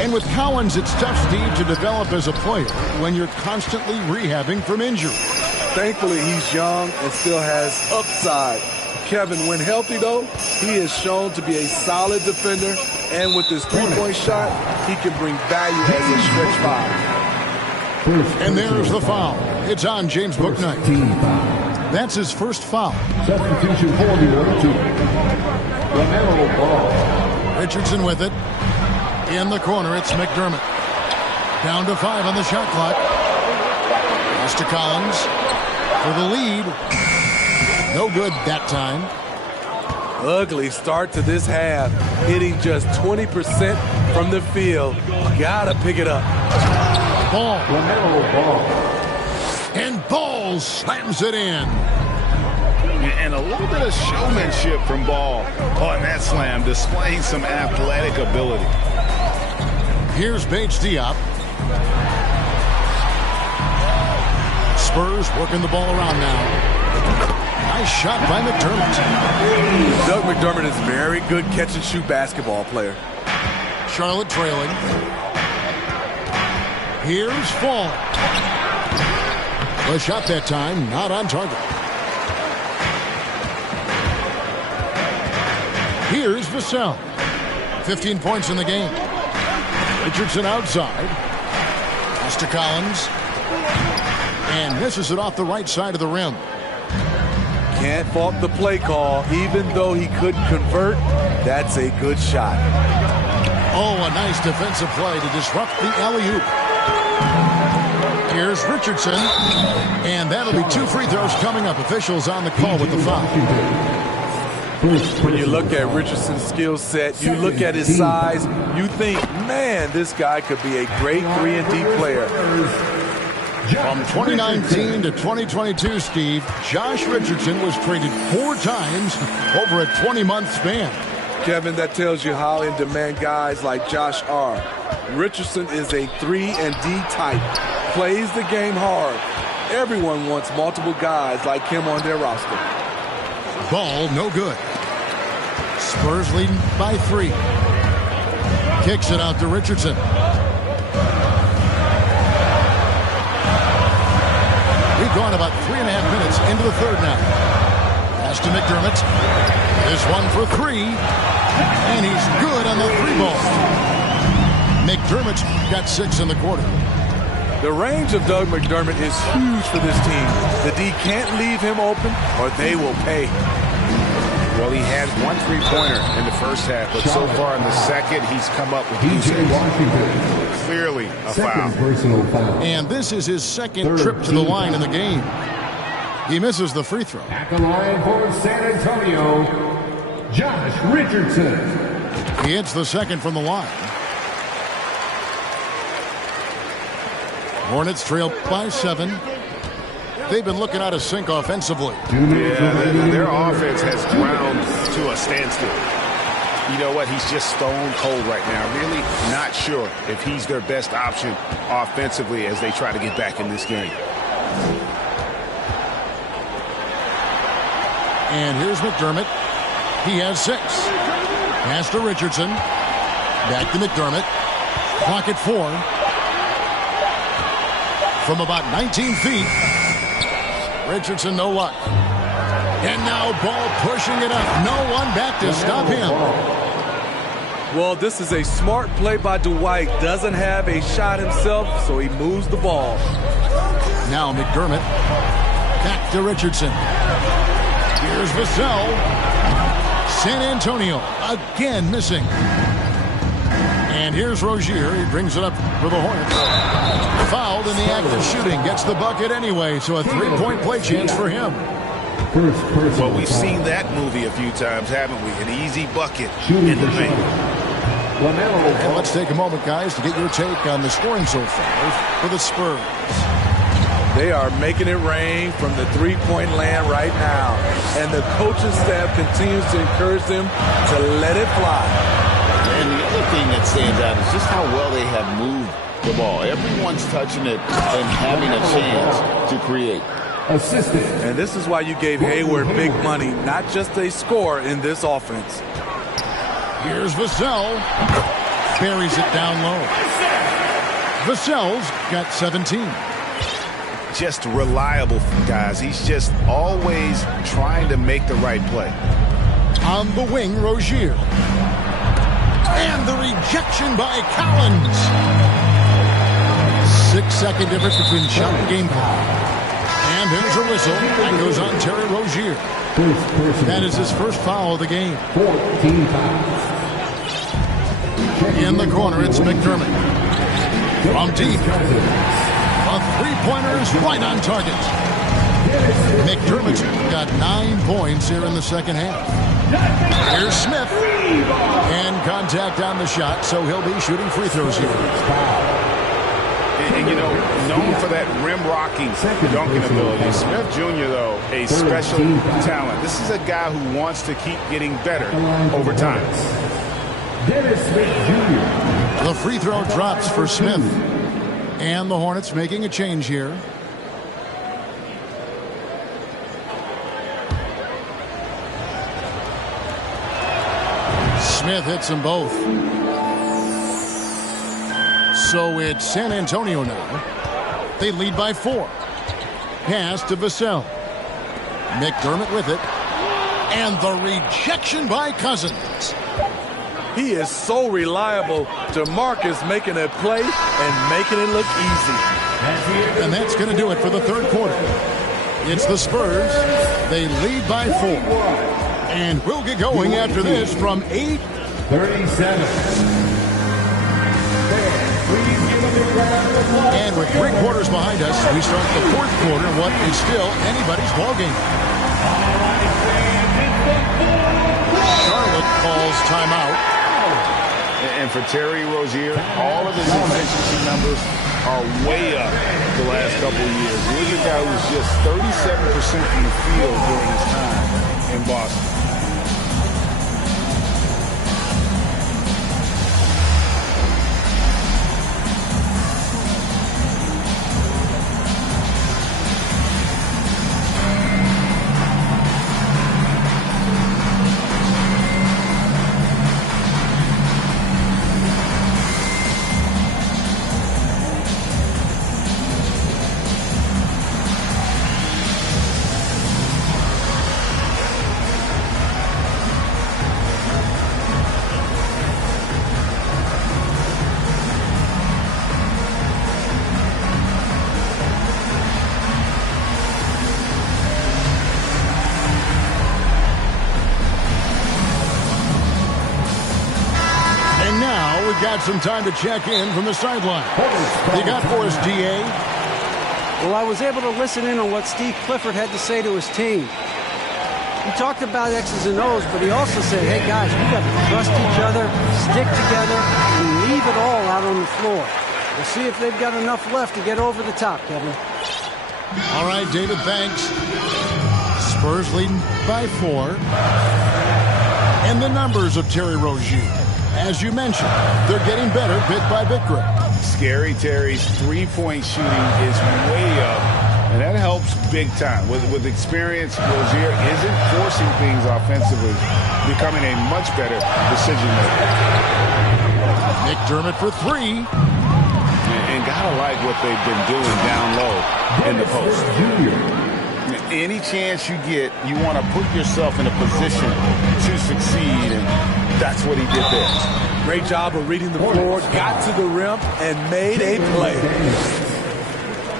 And with Collins, it's tough, Steve, to develop as a player when you're constantly rehabbing from injury. Thankfully, he's young and still has upside. Kevin, when healthy, though, he is shown to be a solid defender, and with his three-point shot, he can bring value as a stretch five. And there's the foul. It's on James Bouknight. That's his first foul. Substitution formula to LaMelo Ball. Richardson with it. In the corner, it's McDermott. Down to 5 on the shot clock. Pass to Collins for the lead. No good that time. Ugly start to this half. Hitting just 20% from the field. Gotta pick it up. Ball. LaMelo Ball. And Ball slams it in. And a little bit of showmanship from Ball on that slam, displaying some athletic ability. Here's Bates Diop. Spurs working the ball around now. Nice shot by McDermott. Doug McDermott is a very good catch-and-shoot basketball player. Charlotte trailing. Here's Fall. The shot that time, not on target. Here's Vassell. 15 points in the game. Richardson outside. Pass to Collins. And misses it off the right side of the rim. Can't fault the play call. Even though he couldn't convert, that's a good shot. Oh, a nice defensive play to disrupt the alley-oop. Here's Richardson. And that'll be 2 free throws coming up. Officials on the call with the foul. When you look at Richardson's skill set, you look at his size, you think, man, this guy could be a great 3-and-D player. From 2019 to 2022, Steve, Josh Richardson was traded 4 times over a 20-month span. Kevin, that tells you how in demand guys like Josh are. Richardson is a 3-and-D type, plays the game hard. Everyone wants multiple guys like him on their roster. Ball, no good. Spurs leading by 3. Kicks it out to Richardson. We've gone about 3.5 minutes into the third now. Pass to McDermott. This one for 3. And he's good on the 3 ball. McDermott's got 6 in the quarter. The range of Doug McDermott is huge for this team. The D can't leave him open or they will pay. Well, he had 1 3-pointer in the first half, but so far in the second, he's come up with clearly a foul. And this is his second trip to the line in the game. He misses the free throw. At the line for San Antonio, Josh Richardson. He hits the second from the line. Hornets trail by 7. They've been looking out of sync offensively. Yeah, their offense has ground to a standstill. You know what? He's just stone cold right now. Really not sure if he's their best option offensively as they try to get back in this game. And here's McDermott. He has 6. Pass to Richardson. Back to McDermott. Clock at 4. From about 19 feet. Richardson, no luck. And now Ball pushing it up. No one back to stop him. Well, this is a smart play by Dwight. Doesn't have a shot himself, so he moves the ball. Now McDermott. Back to Richardson. Here's Vassell. San Antonio again missing. And here's Rozier. He brings it up for the Hornets. Fouled in the act of shooting. Gets the bucket anyway, so a 3-point play chance for him. Well, we've seen that movie a few times, haven't we? An easy bucket in the paint. And let's take a moment, guys, to get your take on the scoring so far for the Spurs. They are making it rain from the three-point land right now. And the coaching staff continues to encourage them to let it fly. And the other thing that stands out is just how well they have moved the ball. Everyone's touching it and having a chance to create. Assistant. And this is why you gave Hayward big money, not just a score in this offense. Here's Vassell. Buries it down low. Vassell's got 17. Just reliable, guys. He's just always trying to make the right play. On the wing, Rozier. And the rejection by Collins. 6-second difference between shot and game clock. And there's a whistle. That goes on Terry Rozier. That is his first foul of the game. 14 fouls. In the corner, it's McDermott. From deep. A three-pointer is right on target. McDermott's got 9 points here in the second half. Here's Smith. And contact on the shot, so he'll be shooting free throws here. And you know, known for that rim-rocking dunking ability. Smith Jr., though, a special talent. This is a guy who wants to keep getting better over time. Dennis Smith Jr. The free throw drops for Smith. And the Hornets making a change here. Smith hits them both. So it's San Antonio now. They lead by 4. Pass to Vassell. McDermott with it. And the rejection by Cousins. He is so reliable. DeMarcus making a play and making it look easy. And that's going to do it for the third quarter. It's the Spurs. They lead by 4. And we'll get going after this from 8:37. And with 3 quarters behind us, we start the fourth quarter, what is still anybody's ballgame. Charlotte calls timeout. And for Terry Rozier, all of his efficiency numbers are way up the last couple of years. Here's a guy who's just 37% from the field during his time in Boston. got some time to check in from the sideline. You got for us, DA? Well, I was able to listen in on what Steve Clifford had to say to his team. He talked about X's and O's, but he also said, hey, guys, we got to trust each other, stick together, and leave it all out on the floor. We'll see if they've got enough left to get over the top, Kevin. All right, David, thanks. Spurs leading by 4. And the numbers of Terry Rozier. As you mentioned, they're getting better bit by bit, Greg. Scary Terry's three-point shooting is way up, and that helps big time. With experience, Rozier isn't forcing things offensively, becoming a much better decision maker. McDermott for 3. And gotta like what they've been doing down low in the post. Any chance you get, you want to put yourself in a position to succeed, and that's what he did there. Great job of reading the floor, got to the rim, and made a play.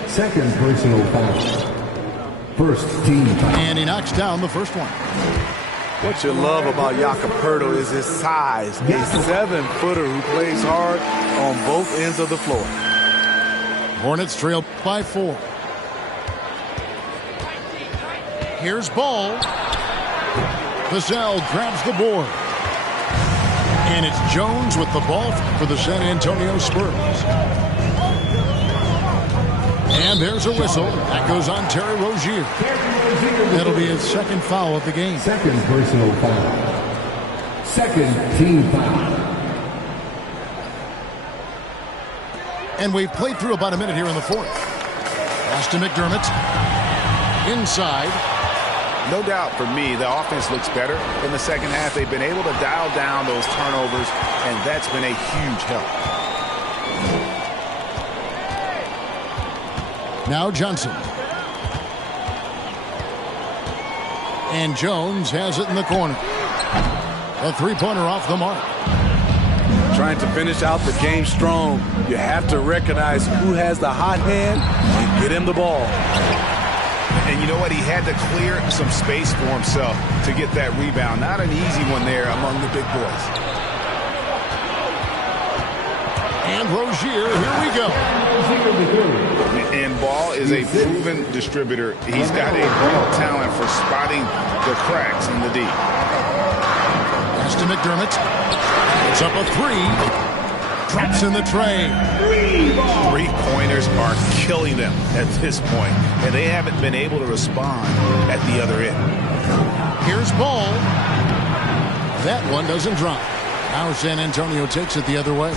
Second personal foul. First team foul. And he knocks down the first one. What you love about Jakob Poeltl is his size. A 7-footer who plays hard on both ends of the floor. Hornets trail by 4. Here's Ball. Vassell grabs the board. And it's Jones with the ball for the San Antonio Spurs. And there's a whistle. That goes on Terry Rozier. That'll be his second foul of the game. Second personal foul. Second team foul. And we've played through about a minute here in the fourth. Pass to McDermott. Inside. No doubt for me, the offense looks better in the second half. They've been able to dial down those turnovers, and that's been a huge help. Now Johnson. And Jones has it in the corner. A three-pointer off the mark. Trying to finish out the game strong, you have to recognize who has the hot hand and get him the ball. And you know what? He had to clear some space for himself to get that rebound. Not an easy one there among the big boys. And Rozier, here we go. And Ball is a proven distributor. He's got a real talent for spotting the cracks in the D. Pass to McDermott. It's up a 3. Drops in the tray. Three-pointers are killing them at this point, and they haven't been able to respond at the other end. Here's Ball. That one doesn't drop. Now San Antonio takes it the other way.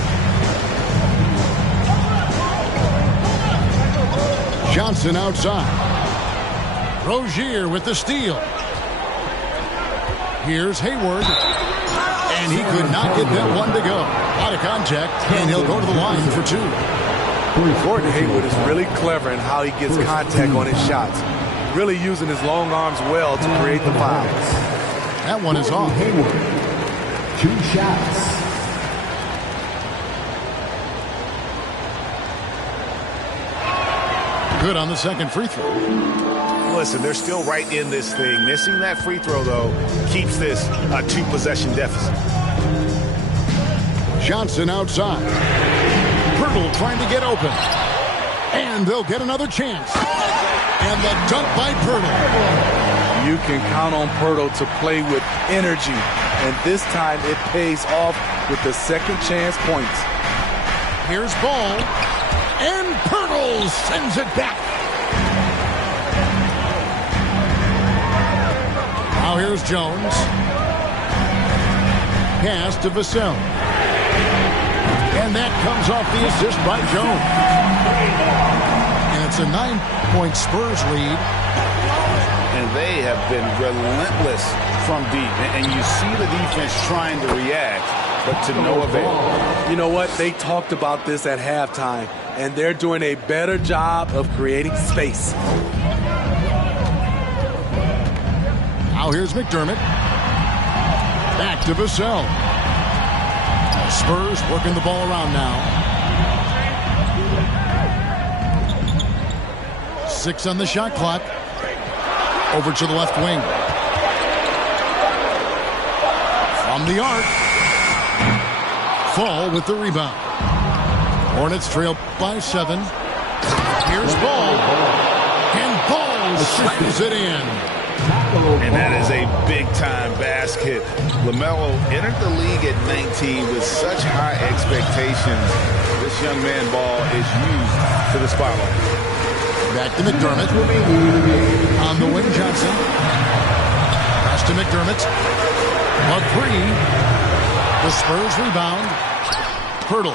Johnson outside. Rozier with the steal. Here's Hayward. And he could not get that one to go. Out of contact, and he'll go to the line for 2. Gordon Hayward is really clever in how he gets contact on his shots. Really using his long arms well to create the foul. That one is off. Hayward. 2 shots. Good on the second free throw. Listen, they're still right in this thing. Missing that free throw, though, keeps this a 2-possession deficit. Johnson outside. Poeltl trying to get open. And they'll get another chance. And the dunk by Poeltl. You can count on Poeltl to play with energy. And this time it pays off with the second chance points. Here's Ball. And Poeltl sends it back. Now here's Jones. Pass to Vassell. And that comes off the assist by Jones. And it's a 9-point Spurs lead. And they have been relentless from deep. And you see the defense trying to react, but to no avail. You know what? They talked about this at halftime, and they're doing a better job of creating space. Now here's McDermott. Back to Vassell. Spurs working the ball around now. 6 on the shot clock. Over to the left wing. From the arc. Fall with the rebound. Hornets trail by 7. Here's Ball. And Ball slams it in. And that is a big-time basket. LaMelo entered the league at 19 with such high expectations. This young man Ball is used to the spotlight. Back to McDermott. On the wing, Johnson. Pass to McDermott. McCree. The Spurs rebound. Pirtle.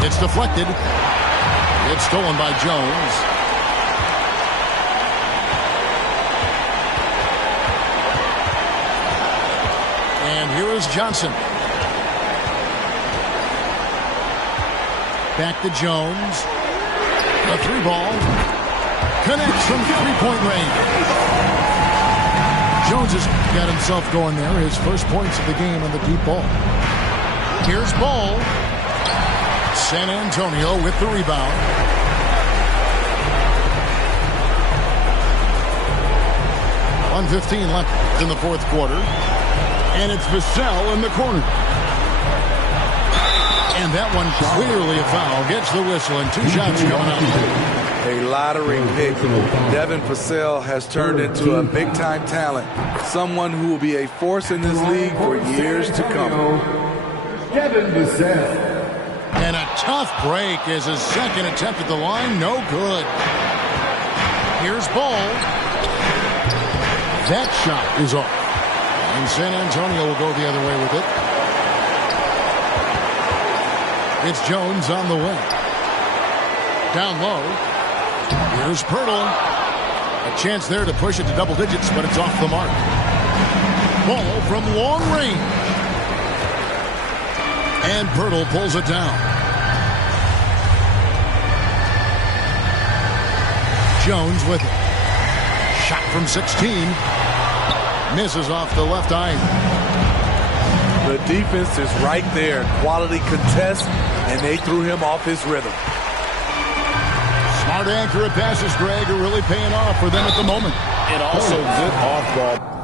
It's deflected. It's stolen by Jones. And here is Johnson. Back to Jones. The 3-ball. Connects from three-point range. Jones has got himself going there. His first points of the game on the deep ball. Here's Ball. San Antonio with the rebound. .115 left in the fourth quarter. And it's Vassell in the corner. And that one clearly a foul. Gets the whistle and 2 shots going up. A lottery pick. Devin Vassell has turned into a big-time talent. Someone who will be a force in this league for years to come. Devin Vassell. And a tough break is his second attempt at the line. No good. Here's Ball. That shot is off. And San Antonio will go the other way with it. It's Jones on the wing. Down low. Here's Pirtle. A chance there to push it to double digits, but it's off the mark. Ball from long range. And Pirtle pulls it down. Jones with it. Shot from 16. Misses off the left eye. The defense is right there. Quality contest, and they threw him off his rhythm. Smart, accurate passes, Greg, are really paying off for them at the moment. And also good off-ball